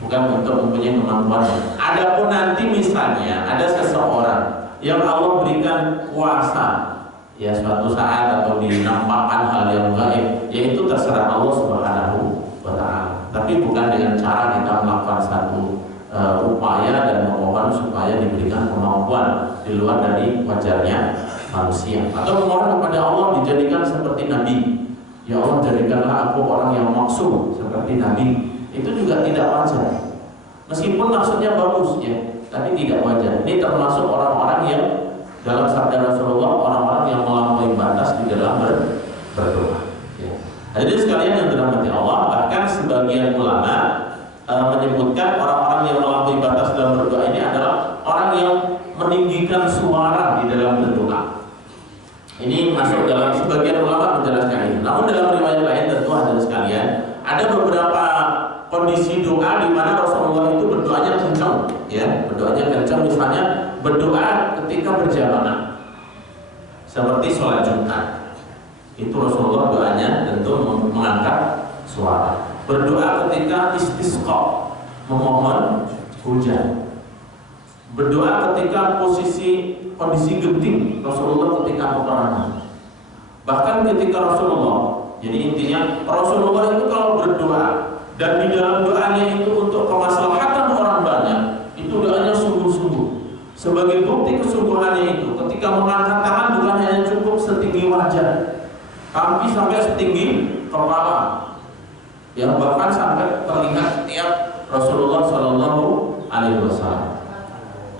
bukan untuk mempunyai kemampuan. Adapun nanti misalnya ada seseorang yang Allah berikan kuasa, ya suatu saat atau dinampakkan hal yang gaib, yaitu terserah Allah Subhanahu wa Ta'ala. Tapi bukan dengan cara kita melakukan satu upaya dan memohon supaya diberikan kemampuan di luar dari wajarnya manusia, atau memohon kepada Allah dijadikan seperti Nabi. Ya Allah, jadikanlah aku orang yang maksum seperti Nabi. Itu juga tidak wajar. Meskipun maksudnya bagus ya, tapi tidak wajar. Ini termasuk orang-orang yang dalam sabda Rasulullah, orang-orang yang melampaui batas di dalam berdoa. Ya. Jadi sekalian yang dirahmati Allah, bahkan sebagian ulama menyebutkan orang-orang yang melampaui batas dalam berdoa ini adalah orang yang meninggikan suara di dalam berdoa. Ini masuk dalam sebagian ulama menjelaskan ini. Namun dalam riwayat lain tentu hadirin sekalian, ada beberapa kondisi doa di mana Rasulullah itu berdoanya kencang, ya, berdoanya kencang. Misalnya berdoa ketika berjamaah, seperti sholat Jumat, itu Rasulullah doanya tentu mengangkat suara. Berdoa ketika istisqa, memohon hujan. Berdoa ketika kondisi genting, Rasulullah ketika peperangan. Bahkan ketika Rasulullah, jadi intinya Rasulullah itu kalau berdoa dan di dalam doanya itu untuk kemaslahatan orang banyak, itu doanya sungguh-sungguh. Sebagai bukti kesungguhannya itu, ketika mengangkat tangan bukan hanya cukup setinggi wajah, tapi sampai setinggi kepala, yang bahkan sampai terlihat setiap Rasulullah Shallallahu Alaihi Wasallam.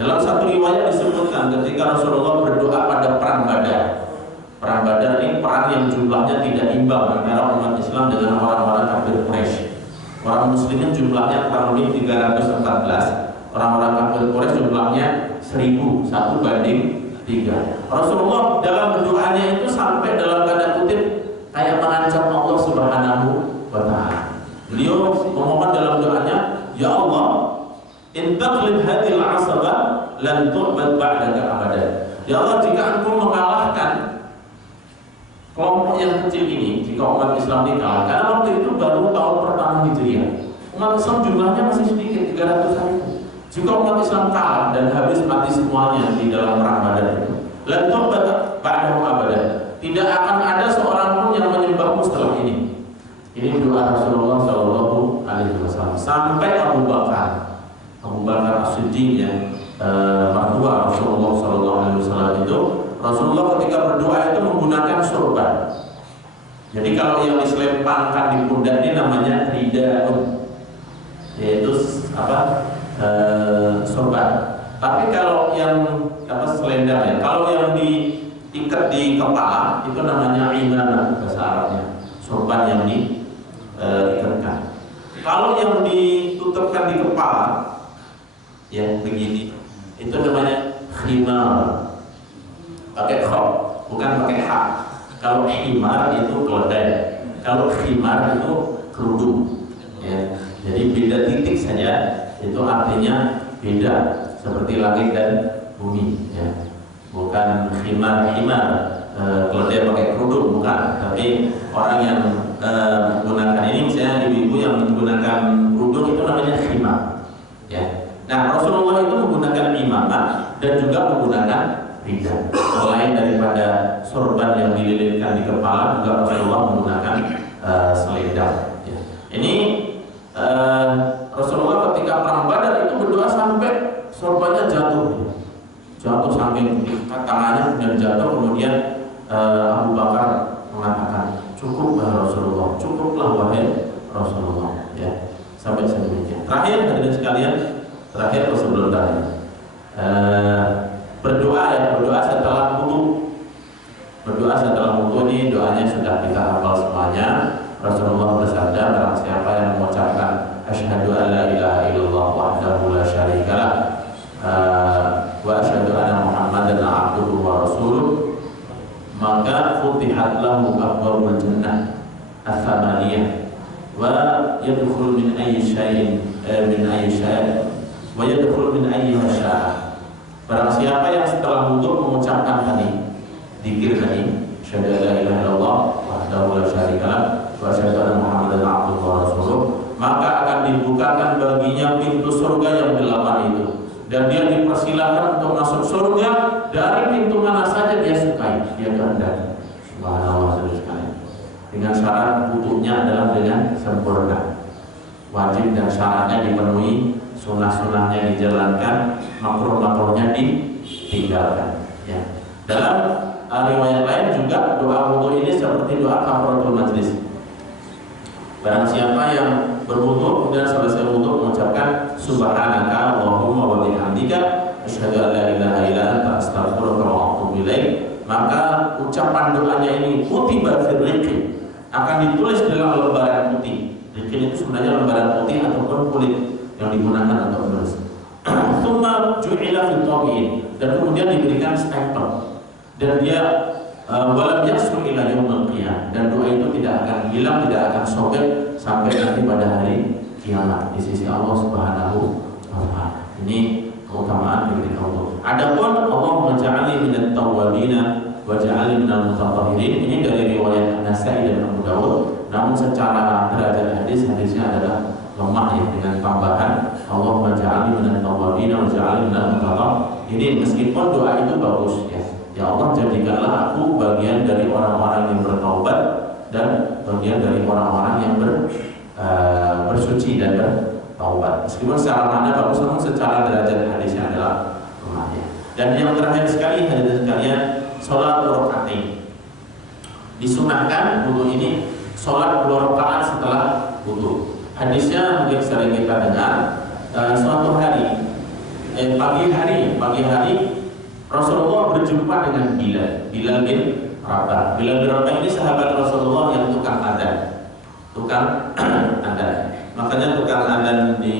Dalam satu riwayat disebutkan ketika Rasulullah berdoa pada perang Badar. Perang Badar ini perang yang jumlahnya tidak imbang antara umat Islam dengan orang-orang kafir Quraisy. Orang muslimin jumlahnya kurang lebih 314, orang-orang kafir Quraisy jumlahnya 1000, 1:3. Rasulullah dalam berdoanya itu sampai dalam tanda kutip kayak mengancam Allah Subhanahu wa Ta'ala. Beliau memohon dalam doanya, "Ya Allah, in taghlib hadhil 'asabah lan tu'bad ba'daka abadan." Ya Allah, jika Engkau mengalahkan kelompok yang kecil ini, jika umat Islam dikalahkan, karena waktu itu baru tahun pertama Hijriah, umat Islam jumlahnya masih sedikit, 300.000. Jika umat Islam kalah dan habis mati semuanya di dalam perang Badar itu, lan tu'bad ba'dahu abadan, tidak akan ada seorang pun yang menyembahmu setelah ini. Ini doa Rasulullah Shallallahu Alaihi Wasallam. Sampai Abu Bakar As-Siddiq yang mertua Rasulullah Shallallahu Alaihi Wasallam itu, Rasulullah ketika berdoa itu menggunakan sorban. Jadi kalau yang diselempangkan di pundak ini namanya ridaun, yaitu sorban. Tapi kalau yang selendang ya, kalau yang diikat di kepala itu namanya imamah bahasa Arabnya, sorban yang diikatkan. Kalau yang ditutupkan di kepala, ya begini, itu namanya khimar, pakai kha, bukan pakai ha. Kalau khimar itu keledai, kalau khimar itu kerudung, ya. Jadi beda titik saja, itu artinya beda, seperti langit dan bumi, ya. Bukan khimar keledai pakai kerudung, bukan. Tapi orang yang menggunakan ini, misalnya ibu-ibu yang menggunakan kerudung itu namanya khimar, ya. Nah, Rasulullah itu menggunakan imamah dan juga menggunakan rida. Selain daripada sorban yang dililitkan di kepala, juga Rasulullah menggunakan selendang. Ya. Ini Rasulullah ketika perang Badar itu berdoa sampai sorbannya jatuh saking tangannya dan jatuh. Kemudian Abu Bakar mengatakan, "Cukuplah Rasulullah, cukuplah wahai Rasulullah." Ya, sampai sedemikian. Terakhir hadirin sekalian. Terakhir sebelum tadi berdoa setelah wudu. Berdoa setelah wudu ini doanya sudah kita hafal semuanya. Rasulullah bersabda, barang siapa yang mengucapkan asyhadu an la ilaha illallah wahdahu la syarikalah wa asyhadu anna Muhammadan abduhu wa rasuluh, maka futihat lahu abwabul jannah ats-tsamaniyah wa yadkhulu min ayyi syai'in wa yadkhulu min ayyi syaa. Barang siapa yang setelah wudu mengucapkan tadi zikir tadi, asyhadu an la ilaha illallah wahdahu la syarika lah wa asyhadu anna Muhammadan abduhu wa rasuluh, maka akan dibukakan baginya pintu surga yang 8 itu, dan dia dipersilakan untuk masuk surga dari pintu mana saja dia sukai, dia kehendaki. Subhanallah sekali. Dengan syarat wudunya adalah dengan sempurna, wajib dan syaratnya dipenuhi, sunnah-sunnahnya dijalankan, makruh-makruhnya ditinggalkan. Ya. Dalam riwayat lain juga doa wudu ini seperti doa kafaratul majlis. Barang siapa yang berwudu kemudian selesai wudu mengucapkan subhanaka Allahumma wa bihamdika asyhadu an la ilaha illa anta astaghfiruka wa atubu ilaik, maka ucapan doanya ini kutiba fil riqi, akan ditulis dalam lembaran putih. Riqi itu sebenarnya lembaran putih ataupun kulit yang digunakan untuk menulis. Tsumma ju'ila fil tabi'in, dan kemudian diberikan stempel, dan dia walam yasru ila yaumil qiyamah, dan doa itu tidak akan hilang, tidak akan sobek sampai nanti pada hari kiamat di sisi Allah Subhanahu wa taala. Ini keutamaan dari Allah. Adapun Allah menja'ali minat tawwabina wa ja'ali minal mutatahhirin, ini dari riwayat An-Nasa'i dan Abu Dawud, namun secara derajat hadisnya adalah lemah ya, dengan tambahan Allah menja'ali minat tawwabina wa ja'ali minal mutatahhirin. Meskipun doa itu bagus ya. Ya Allah, jadikanlah aku bagian dari orang-orang yang bertaubat dan bagian dari orang-orang yang bersuci dan bertaubat. Meskipun secara makna bagus, namun secara derajat hadisnya adalah lemahnya. Dan yang terakhir sekali hadirin sekalian, sholat 2 rakaat. Disunahkan wudu ini sholat 2 rakaat setelah wudu. Hadisnya mungkin sering kita dengar. Suatu hari, pagi hari Rasulullah berjumpa dengan Bilal bin Rabah. Bilal bin Rabah ini sahabat Rasulullah yang tukang adzan. Makanya tukang adzan di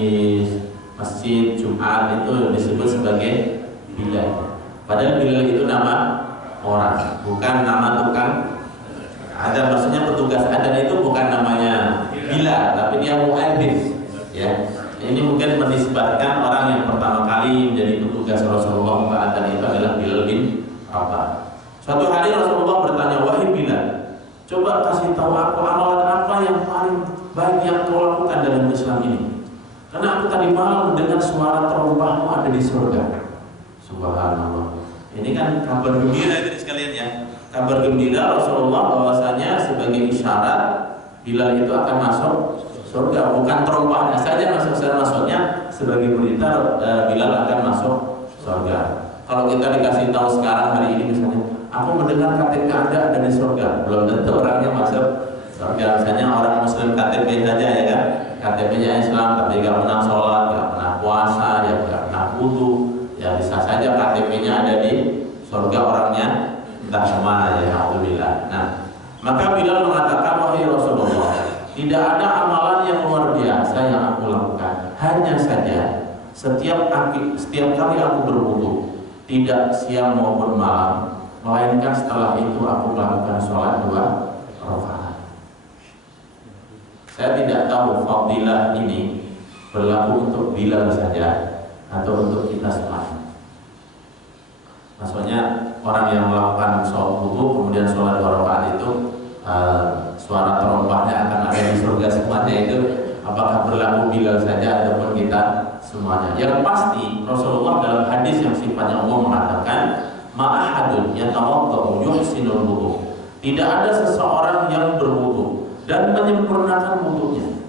masjid Jumat itu disebut sebagai Bilal. Padahal Bilal itu nama orang, bukan nama tukang adzan. Maksudnya petugas adzan itu bukan namanya Bilal, tapi dia muadzin. Ya. Ini mungkin menisbatkan orang yang pertama kali menjadi petugas Rasulullah adzan itu adalah Bilal bin Rabah. Suatu hari Rasulullah bertanya, wahai Bilal, coba kasih tahu aku amalan apa yang paling baik yang kau lakukan dalam Islam ini. Karena aku tadi malam mendengar suara terompahmu ada di surga. Subhanallah. Ini kan kabar gembira itu sekalian ya. Kabar gembira Rasulullah bahwasanya sebagai isyarat Bilal itu akan masuk surga, bukan terompahnya saja maksudnya sebagai berita Bilal akan masuk surga. Kalau kita dikasih tahu sekarang hari ini misalnya, aku mendengar KTP Anda ada di surga, belum tentu orangnya masuk surga. Misalnya orang Muslim KTP saja ya kan, KTP-nya Islam tapi nggak pernah sholat, nggak pernah puasa, ya nggak pernah wudu, ya bisa saja KTP-nya ada di surga, orangnya entah kemana ya, alhamdulillah. Nah, maka Bilal mengatakan, wahai Rasulullah, tidak ada amalan yang luar biasa yang aku lakukan. Hanya saja setiap kali aku berwudu, tidak siang maupun malam, melainkan setelah itu aku melakukan sholat 2 rakaat. Saya tidak tahu fadilah ini berlaku untuk Bilal saja atau untuk kita semua. Maksudnya orang yang melakukan sholat wudu kemudian sholat 2 rakaat itu suara terompahnya akan ada di surga semuanya, itu apakah berlaku Bilal saja ataupun kita semuanya? Yang pasti Rasulullah dalam hadis yang sifatnya umum mengatakan, ma'ahadun yatawaddau yuhsinul wudu, tidak ada seseorang yang berwudu dan menyempurnakan wudunya.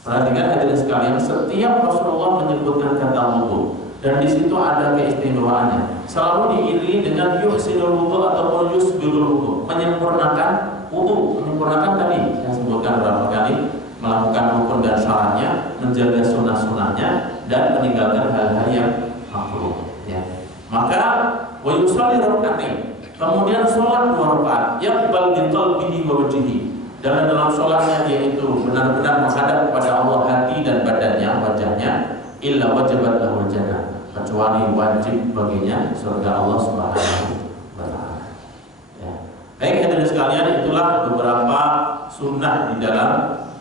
Perhatikan hadirin sekalian, setiap Rasulullah menyebutkan kata wudu dan di situ ada keistimewaannya, selalu diiringi dengan yuhsinul wudu ataupun yusbirul wudu, menyempurnakan wudu. Menyempurnakan tadi yang sebutkan berapa kali, melakukan rukun dan syaratnya, menjaga sunnah-sunnahnya, dan meninggalkan hal-hal yang makruh. Ya. Maka wa yusalli rak'atain, kemudian sholat 2 rakaat, yaqbal bi qalbihi wa wajhihi, dalam sholatnya yaitu benar-benar menghadap kepada Allah hati dan badannya, wajahnya, illa wajabat lahul jannah, kecuali wajib baginya surga Allah Subhanahu wa taala. Ya. Baik hadirin sekalian, itulah beberapa sunnah di dalam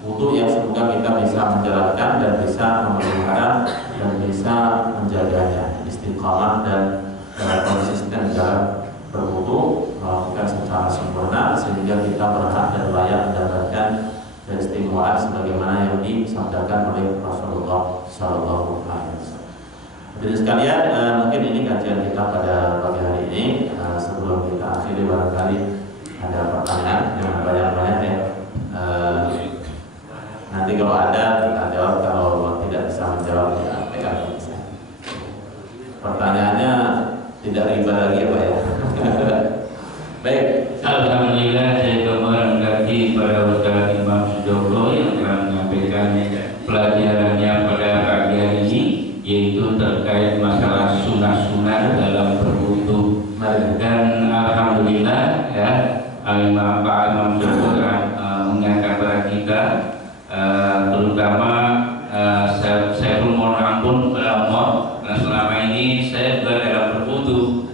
wudu yang semoga kita bisa menjalankan dan bisa memelihara dan bisa menjaganya, istiqamah dan konsisten dalam berwudu, melakukan secara sempurna sehingga kita berhak dan layak mendapatkan keistimewaan sebagaimana yang disabdakan oleh Rasulullah Sallallahu Alaihi Wasallam. Jadi sekalian, mungkin ini kajian kita pada pagi hari ini. Sebelum kita akhiri, barangkali ada pertanyaan, jangan banyak-banyak ya. Nanti kalau ada kita jawab, kalau tidak bisa menjawab ya pegang bisa. Pertanyaannya tidak riba lagi ya Pak ya. Baik. Alhamdulillah, saya kembali lagi pada Ustaz Imam Sudoko yang telah menyampaikan pelajarannya pada pagi hari ini, yaitu terkait masalah sunah-sunah dalam berwudu. Dan alhamdulillah ya, Pak Imam Sudoko telah mengingatkan kepada kita, terutama saya pun mohon ampun kepada Allah karena selama ini saya juga dalam berwudu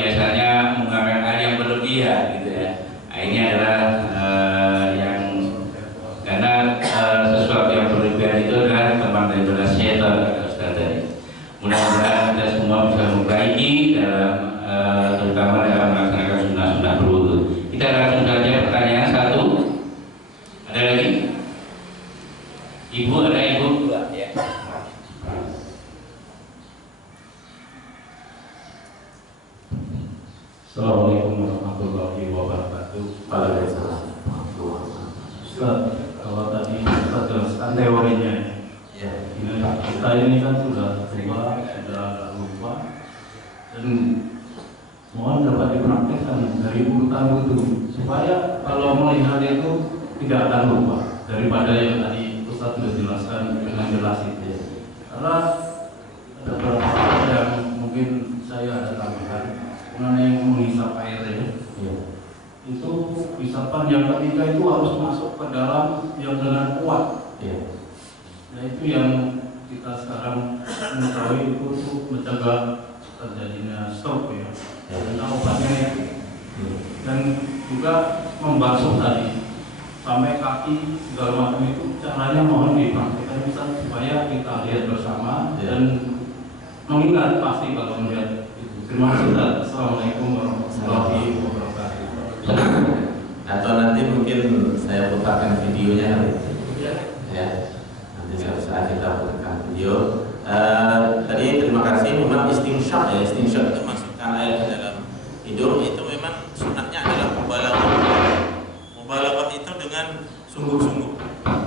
biasanya menggunakan air yang berlebihan gitu ya. Ini adalah yang karena sesuatu yang berlebihan itu adalah teman daripada setan, kata Ustaz tadi. Mudah-mudahan kita semua bisa memperbaiki dalam terutama dalam melaksanakan sunnah-sunnah berwudu. Kita langsung saja pertanyaan satu. Ada lagi? Ibu, ada ibu? Ya. Assalamualaikum warahmatullahi wabarakatuh. Waalaikumsalam. Ustaz, kalau tadi Ustaz jelaskan teorinya, Ya. kita ini kan sudah tua, sudah agak lupa, dan mohon dapat dipraktekkan dari urutan wudu supaya kalau melihat itu tidak akan lupa daripada yang tadi Ustaz sudah jelaskan dengan jelas itu. Karena ada beberapa hal yang mungkin saya ada tambahan mengenai menghisap air ya. Itu hisapan yang ketiga itu harus masuk ke dalam yang dengan kuat. Nah itu yang kita sekarang mengetahui itu untuk mencegah terjadinya stroke ya. Dan obatnya itu. Dan juga membasuh tadi sampai kaki segala macam itu caranya mohon dipraktikkan bisa supaya kita lihat bersama dan mengingat pasti kalau melihat itu. Terima kasih. Assalamualaikum warahmatullahi wabarakatuh. Atau nanti mungkin saya putarkan videonya ya. Nanti suatu saat kita putarkan video. Tadi terima kasih. Memang istinsyak ya, istinsyak itu masukkan air ke dalam hidung itu memang sunatnya adalah mubalaghah. Mubalaghah itu dengan sungguh-sungguh,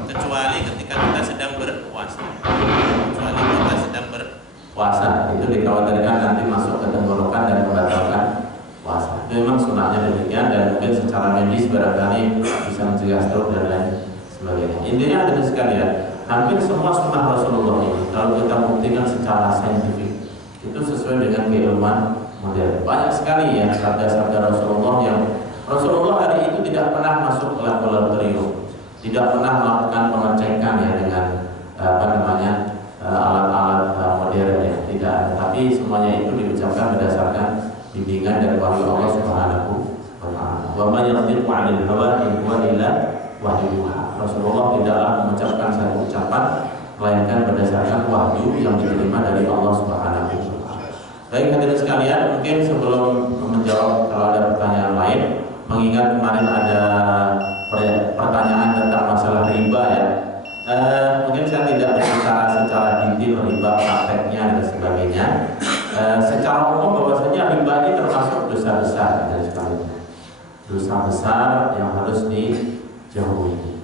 kecuali ketika kita sedang berpuasa. Kecuali kita sedang berpuasa, itu dikhawatirkan nanti masuk ke tenggorokan dan membatalkan puasa. Memang sunahnya demikian dan mungkin secara medis barangkali bisa mencegah stroke dan lain sebagainya. Intinya ada sekalian, hampir semua sunnah Rasulullah ini kalau kita buktikan secara saintifik itu sesuai dengan keilmuan modern. Banyak sekali ya sabda-sabda Rasulullah yang Rasulullah hari itu tidak pernah masuk ke laboratorium, tidak pernah melakukan pengecekan ya dengan alat-alat modern ya, tidak. Tapi semuanya itu diucapkan berdasarkan bimbingan dari wahyu Allah Subhanahu wa taala. Wa may yantiqu 'anil hawa in huwa illa wahyu yuha. Rasulullah tidaklah mengucapkan satu ucapan melainkan berdasarkan wahyu yang diterima dari Allah Subhanahu wa taala. Baik hadirin sekalian, mungkin sebelum menjawab kalau ada pertanyaan lain, mengingat kemarin ada pertanyaan tentang masalah riba ya. Mungkin saya tidak berbicara secara detail riba prakteknya dan sebagainya. Secara umum bahwasanya riba ini termasuk dosa besar dari sekalian. Dosa besar yang harus dijauhi.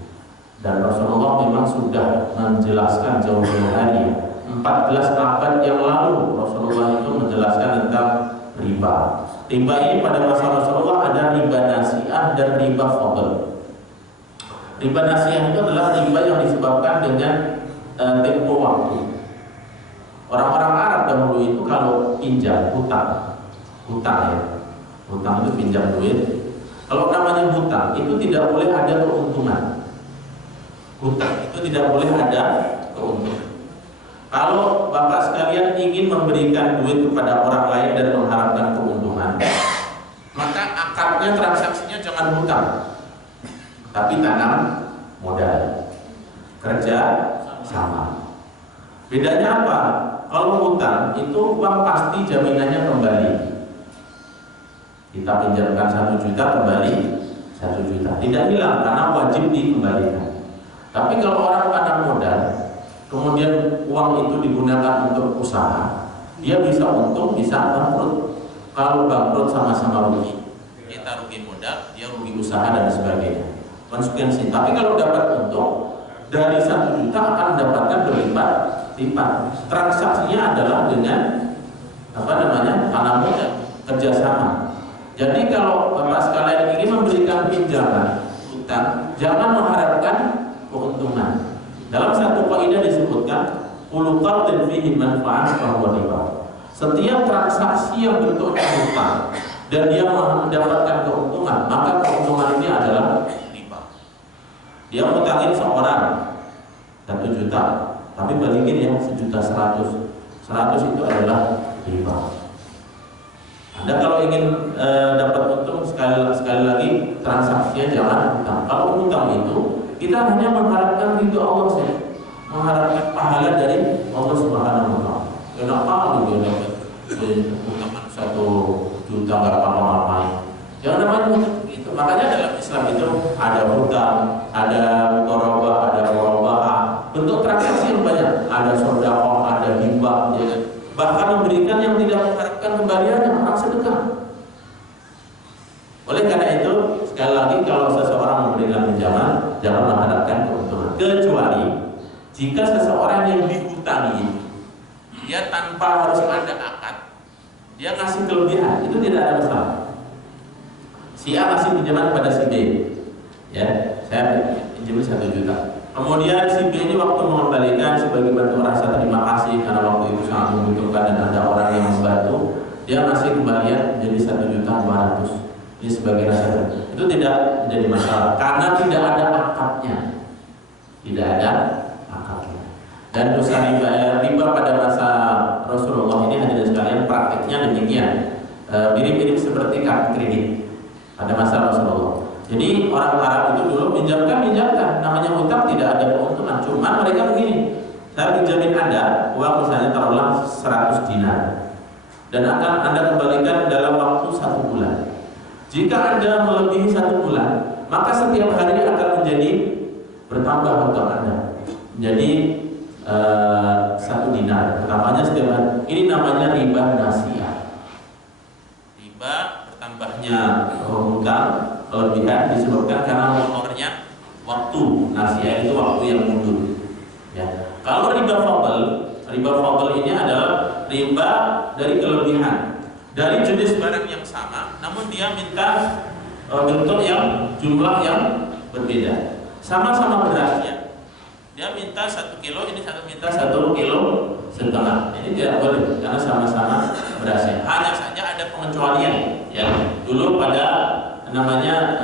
Dan Rasulullah memang sudah menjelaskan jauh-jauh hari 14 abad yang lalu Rasulullah itu menjelaskan tentang riba. Riba ini pada masa Rasulullah ada riba nasi'ah dan riba fadl. Riba nasi'ah itu adalah riba yang disebabkan dengan tempo waktu. Orang-orang Arab dahulu itu kalau pinjam hutang ya, hutang itu pinjam duit. Kalau namanya hutang itu tidak boleh ada keuntungan. Hutang itu tidak boleh ada keuntungan. Kalau bapak sekalian ingin memberikan duit kepada orang lain dan mengharapkan keuntungan, maka akadnya transaksinya jangan hutang, tapi tanam modal. kerja sama. Bedanya apa? Kalau hutang itu uang pasti jaminannya kembali. Kita pinjamkan 1 juta kembali 1 juta, tidak hilang karena wajib dikembalikan. Tapi kalau orang ada modal, kemudian uang itu digunakan untuk usaha, dia bisa untung, bisa bangkrut. Kalau bangkrut sama-sama rugi. Kita rugi modal, dia rugi usaha dan sebagainya. Konsekuensi. Tapi kalau dapat untung dari 1 juta akan mendapatkan berlipat-lipat. Transaksinya adalah dengan tanam modal, kerjasama. Jadi kalau Bapak sekalian ingin memberikan pinjaman utang, jangan mengharapkan keuntungan. Dalam satu kaidah disebutkan, kullu qardin fihi manfa'ah fa huwa riba. Setiap transaksi yang bentuknya utang dan dia mendapatkan keuntungan, maka keuntungan ini adalah riba. Dia ngutangin seorang 1 juta, tapi balikin ya 1.100.000. 100 itu adalah riba. Anda kalau ingin dapat untung sekali lagi transaksinya jangan utang. Kalau utang itu kita hanya mengharapkan ridho Allah saja, mengharapkan pahala dari Allah Subhanahu wa taala. Kenapa dia dapat utang 1 juta nggak apa-apa? Jangan namanya itu. Makanya dalam Islam itu ada hutang, ada mudharabah, ada murabahah, bentuk transaksi yang banyak. Ada sedekah, ada hibah, ya kan? Bahkan memberikan yang tidak mengharapkan kembaliannya, orang sedekah. Oleh karena itu, sekali lagi kalau seseorang memberikan pinjaman, jangan mengharapkan keuntungan. Kecuali jika seseorang yang dihutangi, dia tanpa harus ada akad, dia ngasih kelebihan, itu tidak ada masalah. Si A ngasih pinjaman kepada si B, ya, saya pinjam 1 juta. Kemudian si B ini waktu mengembalikan sebagai bentuk rasa terima kasih karena waktu itu sangat membutuhkan dan ada orang yang membantu, dia ngasih kembalian jadi 1.200.000. Ini sebagai rasa terima. Itu tidak menjadi masalah karena tidak ada akadnya, tidak ada akadnya. Dan dosa riba pada masa Rasulullah ini hadirin sekalian praktiknya demikian, mirip-mirip seperti kartu kredit pada masa Rasulullah. Jadi orang Arab itu dulu minjamkan, namanya hutang tidak ada keuntungan. Cuma mereka begini, saya pinjamin Anda uang misalnya taruhlah 100 dinar dan akan Anda kembalikan dalam waktu 1 bulan. Jika Anda melebihi 1 bulan, maka setiap hari akan menjadi bertambah hutang Anda menjadi 1 dinar. Pertamanya setiap hari. Ini namanya riba nasiah. Riba bertambahnya hutang kelebihan disebabkan karena motornya waktu. Nasiah itu waktu yang mundur. Ya. Kalau riba fadl ini adalah riba dari kelebihan dari jenis barang yang sama, namun dia minta bentuk yang jumlah yang berbeda. Sama-sama berasnya, dia minta 1 kilo, ini minta 1,5 kilo. Ini tidak boleh karena sama-sama berasnya. Hanya saja ada pengecualian. Ya, dulu pada namanya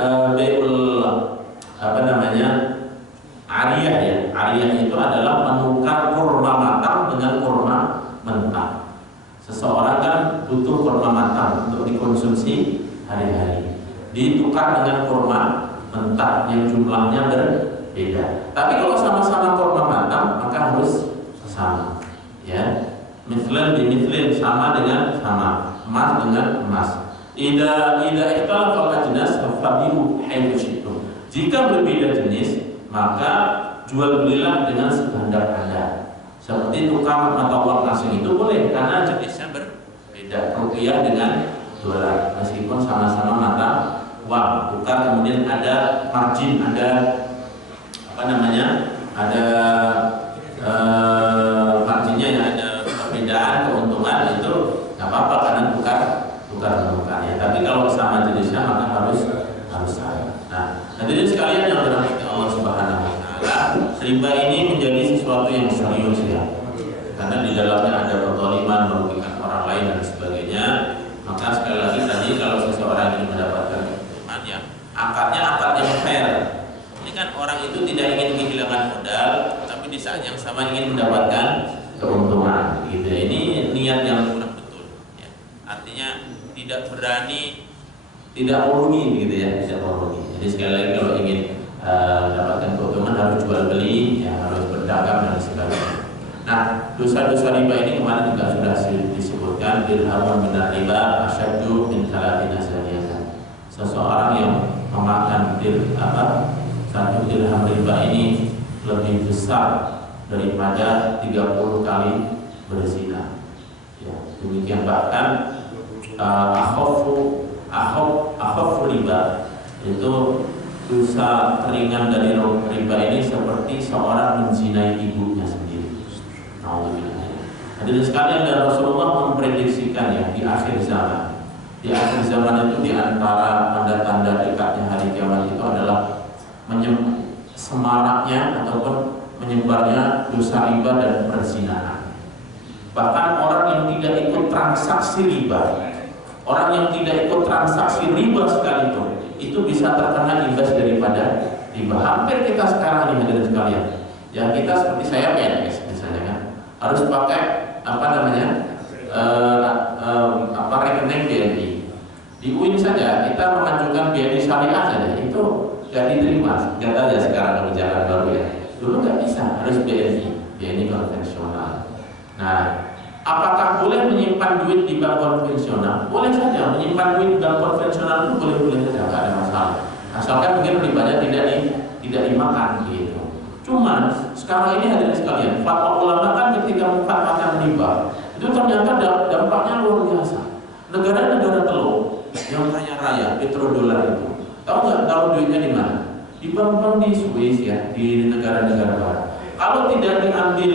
ariyah ya. Ariyah itu adalah menukar kurma matang dengan kurma mentah. Seseorang kan butuh kurma matang untuk dikonsumsi hari-hari, ditukar dengan kurma mentah yang jumlahnya berbeda. Tapi kalau sama-sama kurma matang maka harus sama, ya. Mislan bimithlin, sama dengan sama, emas dengan emas. Ida ikhtalafa al-ajnas fabi'u haythu syi'tum. Jika berbeda jenis, maka jual belilah dengan sekehendak Anda. Seperti tukar mata uang asing itu boleh karena jenisnya berbeda. Rupiah dengan dolar, meskipun sama-sama mata uang. Tukar kemudian ada margin, ada ada marginnya, yang ada perbedaan keuntungan, itu nggak apa-apa karena tukar menukarnya. Tapi kalau sama jenisnya maka harus sama. Nah, hadirin sekalian yang dirahmati Allah Subhanahu wa taala, riba ini menjadi sesuatu yang serius ya. Karena di dalamnya ada kezaliman, merugikan orang lain dan sebagainya. Maka sekali lagi tadi kalau seseorang ingin mendapatkan keuntungan yang akad yang fair. Ini kan orang itu tidak ingin kehilangan modal, tapi di saat yang sama ingin mendapatkan keuntungan gitu. Ini niat yang kurang betul ya. Artinya tidak berani, tidak merugi gitu ya, tidak merugi. Jadi sekali lagi kalau ingin mendapatkan keuntungan harus jual beli, ya, harus dirhaman min riba asyaddu min 30 saniyatan. Seseorang yang memakan 1 dirham riba ini lebih besar daripada 30 kali berzina. Ya, demikian bahkan akhafu riba itu dosa ringan dari riba ini seperti seorang menzinai ibunya sendiri. Hadirin sekalian, dan Rasulullah memprediksikan ya di akhir zaman. Di akhir zaman itu di antara tanda-tanda dekatnya hari kiamat itu adalah semaraknya ataupun menyebarnya dosa riba dan perzinahan. Bahkan orang yang tidak ikut transaksi riba, orang yang tidak ikut transaksi riba sekalipun itu bisa terkena imbas daripada riba. Hampir kita sekarang ini hadirin sekalian, ya kita seperti saya PNS misalnya kan, harus pakai rekening BNI. Di UIN saja kita mengajukan BNI syariah saja itu nggak diterima. Nggak tahu ya sekarang kebijakan baru ya. Dulu nggak bisa, harus BNI konvensional. Nah, apakah boleh menyimpan duit di bank konvensional? Boleh saja, menyimpan duit di bank konvensional itu boleh-boleh saja, nggak ada masalah. Asalkan mungkin ribanya tidak dimakan gitu. Cuman sekarang ini hadirin sekalian, fatwa ulama kan ketika memfatwakan riba itu ternyata dampaknya luar biasa. Negara-negara teluk yang kaya raya, petrodolar itu, tahu nggak taruh duitnya di mana? Di bank-bank di Swiss ya, di negara-negara barat. Kalau tidak diambil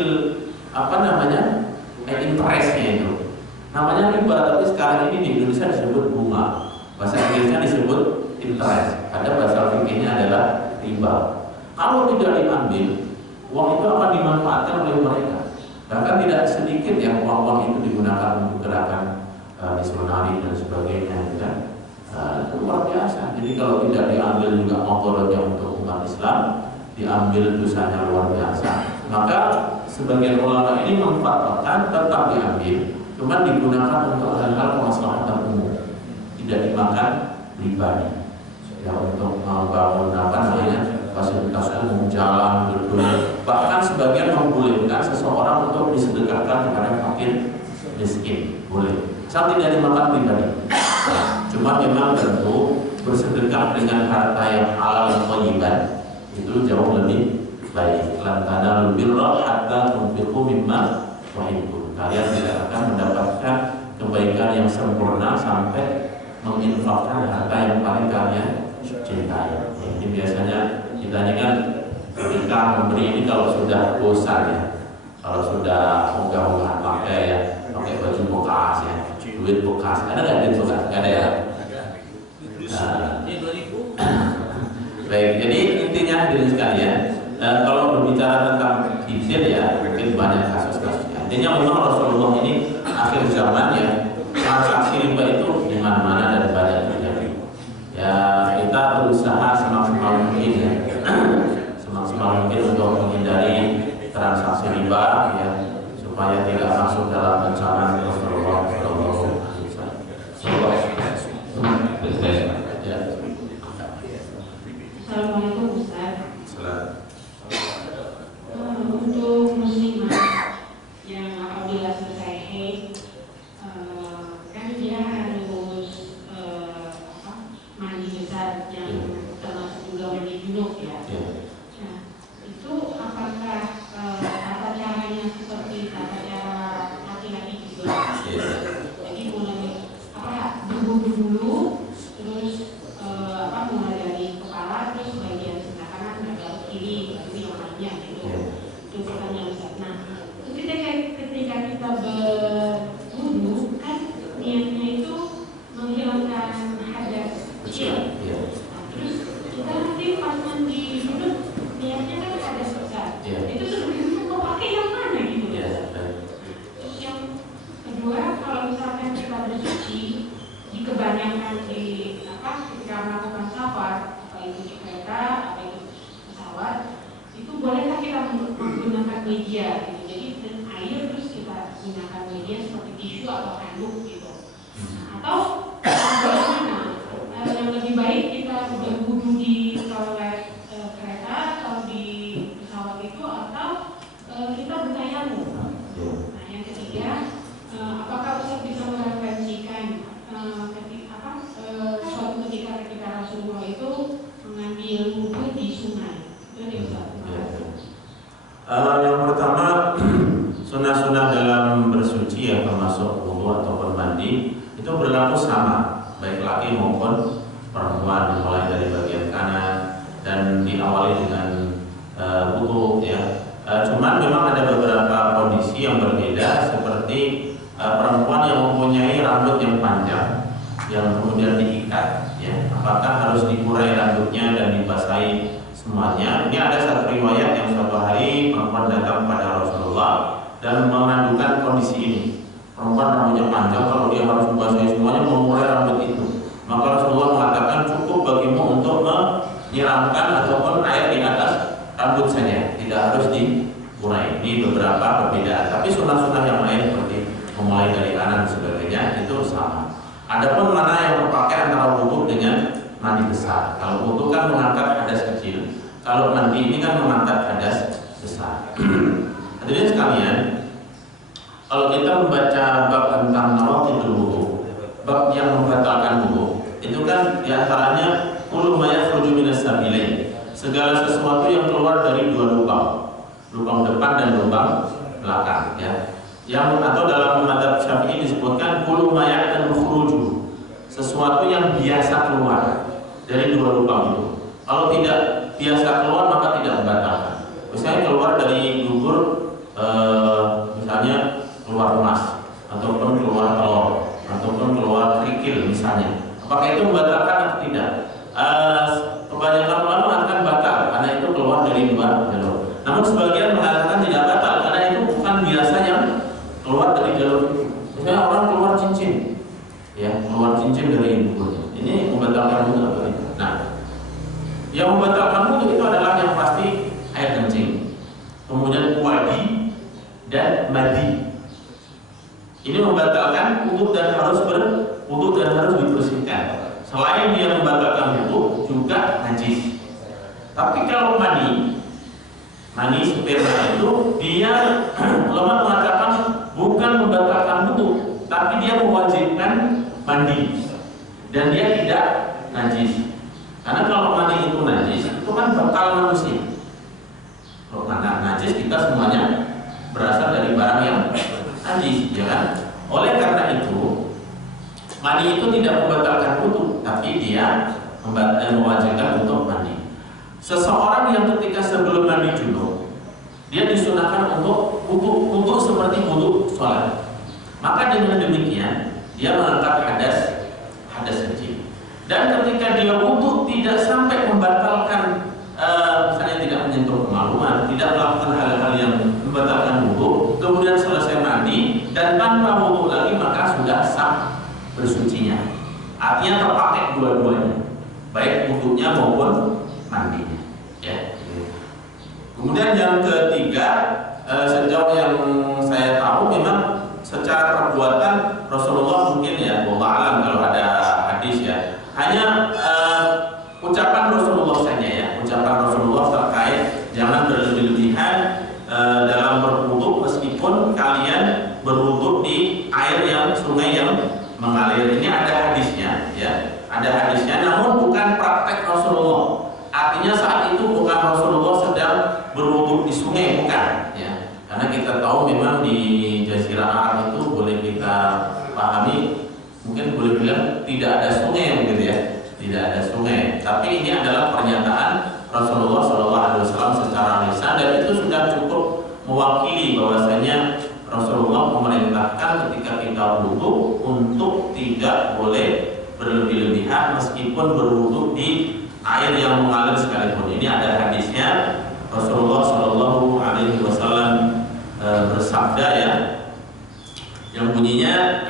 interestnya itu, namanya riba, tapi sekarang ini di Indonesia disebut bunga, bahasa Inggrisnya disebut interest, ada bahasa fikihnya adalah riba. Kalau tidak diambil, uang itu akan dimanfaatkan oleh mereka. Bahkan tidak sedikit yang uang-uang itu digunakan untuk gerakan misionari dan sebagainya, kan? Itu luar biasa. Jadi kalau tidak diambil juga mudaratnya untuk umat Islam, diambil dosanya luar biasa. Maka sebagian ulama ini memfatwakan tetap diambil, cuma digunakan untuk hal-hal kemaslahatan umum, tidak dimakan pribadi. Ya, untuk membangun fasilitas umum, jalan, gedung. Bahkan sebagian membolehkan seseorang untuk disedekahkan kepada fakir miskin, boleh. Asal tidak dimakan pribadi. Cuma memang tentu bersedekah dengan harta yang halal dan thayyiban itu jauh lebih baik. Lan tanalul birra hatta tunfiqu mimma tuhibbun. Kalian tidak akan mendapatkan kebaikan yang sempurna sampai menginfakkan harta yang paling kalian cintai. Jadi biasanya kita ini kan ketika memberi ini kalau sudah bosan ya, kalau sudah ogah-ogahan pakai baju bekas ya, duit bekas, ada nggak duit bekas? Nggak ada ya. Baik, jadi intinya hadirin sekalian, kalau berbicara tentang izin ya mungkin banyak kasus-kasusnya. Intinya memang Rasulullah ini akhir zaman ya, transaksi riba itu di mana-mana dan banyak terjadi. Ya kita berusaha semaksimal mungkin ya, semaksimal mungkin untuk menghindari transaksi riba ya, supaya tidak masuk dalam ancaman Rasulullah SAW. Assalamualaikum Ustaz. Untuk muslimah yang apabila selesai haid, kan dia harus mandi besar yang termasuk juga mandi junub ya. Nah, itu apakah tata caranya seperti tata cara laki-laki juga? Jadi mulai berwudu dulu, terus mulai dari kepala, terus bagian sebelah kanan, bagian kiri, baru yang lainnya gitu. Itu pertanyaan Ustaz. Nah, ketika kita berwudu kan niatnya itu menghilangkan hadas kecil. Nah, terus kita nanti pas mandi junub niatnya kan hadas besar. Itu sebenarnya kok pakai yang mana gitu? Terus yang kedua, kalau misalkan kita bersuci di kebanyakan ketika melakukan safar, apa itu di kereta, apa itu pesawat, itu bolehkah kita menggunakan media gitu? Jadi air terus kita gunakan media seperti tisu atau handuk gitu. Atau bagaimana? Yang lebih baik kita berwudu di toilet kereta atau di pesawat itu, atau kita bertayamum. Nah, yang ketiga, apakah Ustaz bisa mengatakan nih Ustaz. Yang pertama, sunnah-sunnah dalam bersuci ya, termasuk wudu ataupun mandi, itu berlaku sama, baik laki maupun perempuan, dimulai dari bagian kanan dan diawali dengan wudu ya. Cuman memang ada beberapa kondisi yang berbeda, seperti perempuan yang mempunyai rambut yang panjang yang kemudian diikat ya, apakah harus dikurai rambutnya dan dibasahi semuanya. Ini ada satu riwayat yang suatu hari perempuan datang kepada Rasulullah dan mengadukan kondisi ini. Perempuan rambutnya panjang, kalau dia harus membasahi semuanya, mengurai rambut itu, maka Rasulullah mengatakan cukup bagimu untuk menyiramkan ataupun air di atas rambut saja, tidak harus dikurai. Ini beberapa perbedaan. Tapi sunnah-sunnah yang lain seperti memulai dari kanan dan sebagainya itu sama. Adapun mana yang terpakai antara wudu dengan mandi besar. Kalau wudu kan mengangkat hadas kecil, kalau mandi ini kan mengangkat hadas besar. Hadirin sekalian, kalau kita membaca bab tentang nawaqidul wudu, bab yang membatalkan wudu, itu kan diantaranya kullu ma yakhruju minas sabilain, segala sesuatu yang keluar dari dua lubang, lubang depan dan lubang belakang ya. Yang atau dalam mazhab Syafi'i disebutkan kullu ma ya'tadu khuruju, sesuatu yang biasa keluar dari dua lubang itu. Kalau tidak biasa keluar maka tidak membatalkan. Misalnya keluar dari dubur, misalnya keluar emas, ataupun keluar telur, ataupun keluar kerikil misalnya. Apakah itu membatalkan atau tidak? Kebanyakan ulama akan batal karena itu keluar dari dua jalur. Namun sebagian mengatakan tidak batal karena itu bukan biasa yang keluar dari jalur itu. Misalnya orang keluar cincin, ya keluar cincin dari duburnya. Ini membatalkan wudu atau tidak? Nah, yang membatalkan wudu itu adalah yang pasti air kencing, kemudian wadi dan madi. Ini membatalkan wudu dan harus berwudu dan harus dibersihkan. Selain dia membatalkan wudu, juga najis. Tapi kalau mani sperma itu dia ulama mengatakan bukan membatalkan wudu, tapi dia mewajibkan mandi dan dia tidak najis. Karena kalau mani itu najis, itu kan bakal manusia. Kalau mana najis, kita semuanya berasal dari barang yang najis, ya kan? Oleh karena itu, mani itu tidak membatalkan wudu, tapi dia mewajibkan untuk mandi. Seseorang yang ketika sebelum mandi junub, dia disunahkan untuk wudu seperti wudu sholat. Maka dengan demikian dia mengangkat hadas kecil. Dan ketika dia wudu tidak sampai membatalkan, misalnya tidak menyentuh kemaluan, tidak melakukan hal-hal yang membatalkan wudu, kemudian selesai mandi dan tanpa wudu lagi, maka sudah sah bersucinya. Artinya terpakai dua-duanya, baik wudunya maupun mandinya. Ya. Kemudian yang ketiga, sejauh yang saya tahu memang secara perbuatan Rasulullah mungkin ya, wallahu alam kalau ada hadis ya, hanya ucapan Rasulullah saja ya, ucapan Rasulullah terkait jangan berlebih-lebihan dalam berwudu meskipun kalian berwudu di air yang sungai yang mengalir. Ini ada hadisnya ya, ada hadisnya, namun bukan praktek Rasulullah. Artinya saat itu bukan Rasulullah sedang berwudu di sungai, bukan ya. Karena kita tahu memang di Jazirah Arab itu boleh kita pahami, mungkin boleh bilang tidak ada sungai begitu ya, tidak ada sungai. Tapi ini adalah pernyataan Rasulullah SAW secara lisan, dan itu sudah cukup mewakili bahwasanya Rasulullah memerintahkan ketika kita wudu untuk tidak boleh berlebih-lebihan meskipun berwudu di air yang mengalir sekalipun. Ini ada hadisnya, Rasulullah SAW bersabda ya, yang bunyinya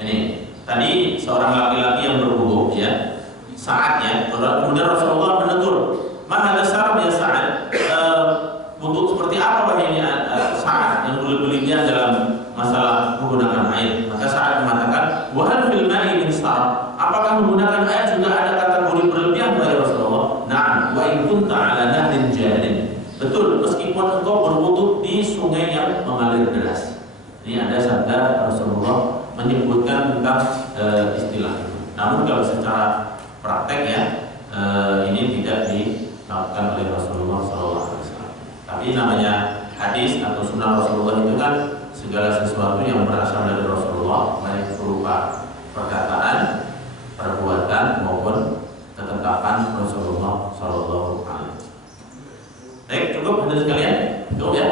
ini tadi seorang laki-laki yang berwudu ya, saatnya kemudian Rasulullah menegur, "Ma hadza sarab ya Sa'ad?" Wudu seperti apa wahai ini Sa'ad yang berlebihan dalam masalah menggunakan air? Maka Sa'ad mengatakan, "Wa hal fil ma'i min sarab?" Apakah menggunakan air juga ada kategori berlebihan wahai Rasulullah? Na'am, wa in kunta 'ala nahrin jarin. Betul, meskipun engkau berwudu di sungai yang mengalir deras. Ini ada sabda Rasulullah menyebutkan tentang istilah itu. Namun kalau secara praktek ya, ini tidak dilakukan oleh Rasulullah SAW. Tapi namanya hadis atau sunnah Rasulullah itu kan segala sesuatu yang berasal dari Rasulullah, baik berupa perkataan, perbuatan maupun ketetapan Rasulullah SAW. Baik, cukup hadirin sekalian. Cukup ya.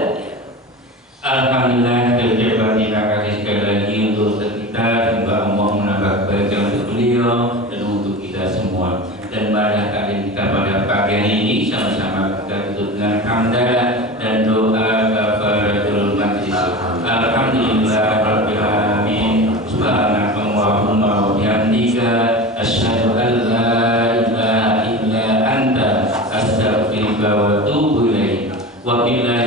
Alhamdulillah, terima kasih sekali lagi untuk kita, semoga Allah menambah kebaikan untuk beliau dan untuk kita semua. Dan pada kali kita pada pagi hari ini sama-sama kita tutup dengan hamdalah dan doa kafaratul majlis. Alhamdulillah rabbil alamin. Subhanakallahumma wa bihamdika asyhadu an la ilaha illa anta astaghfiruka wa atubu ilaik. Wa billahi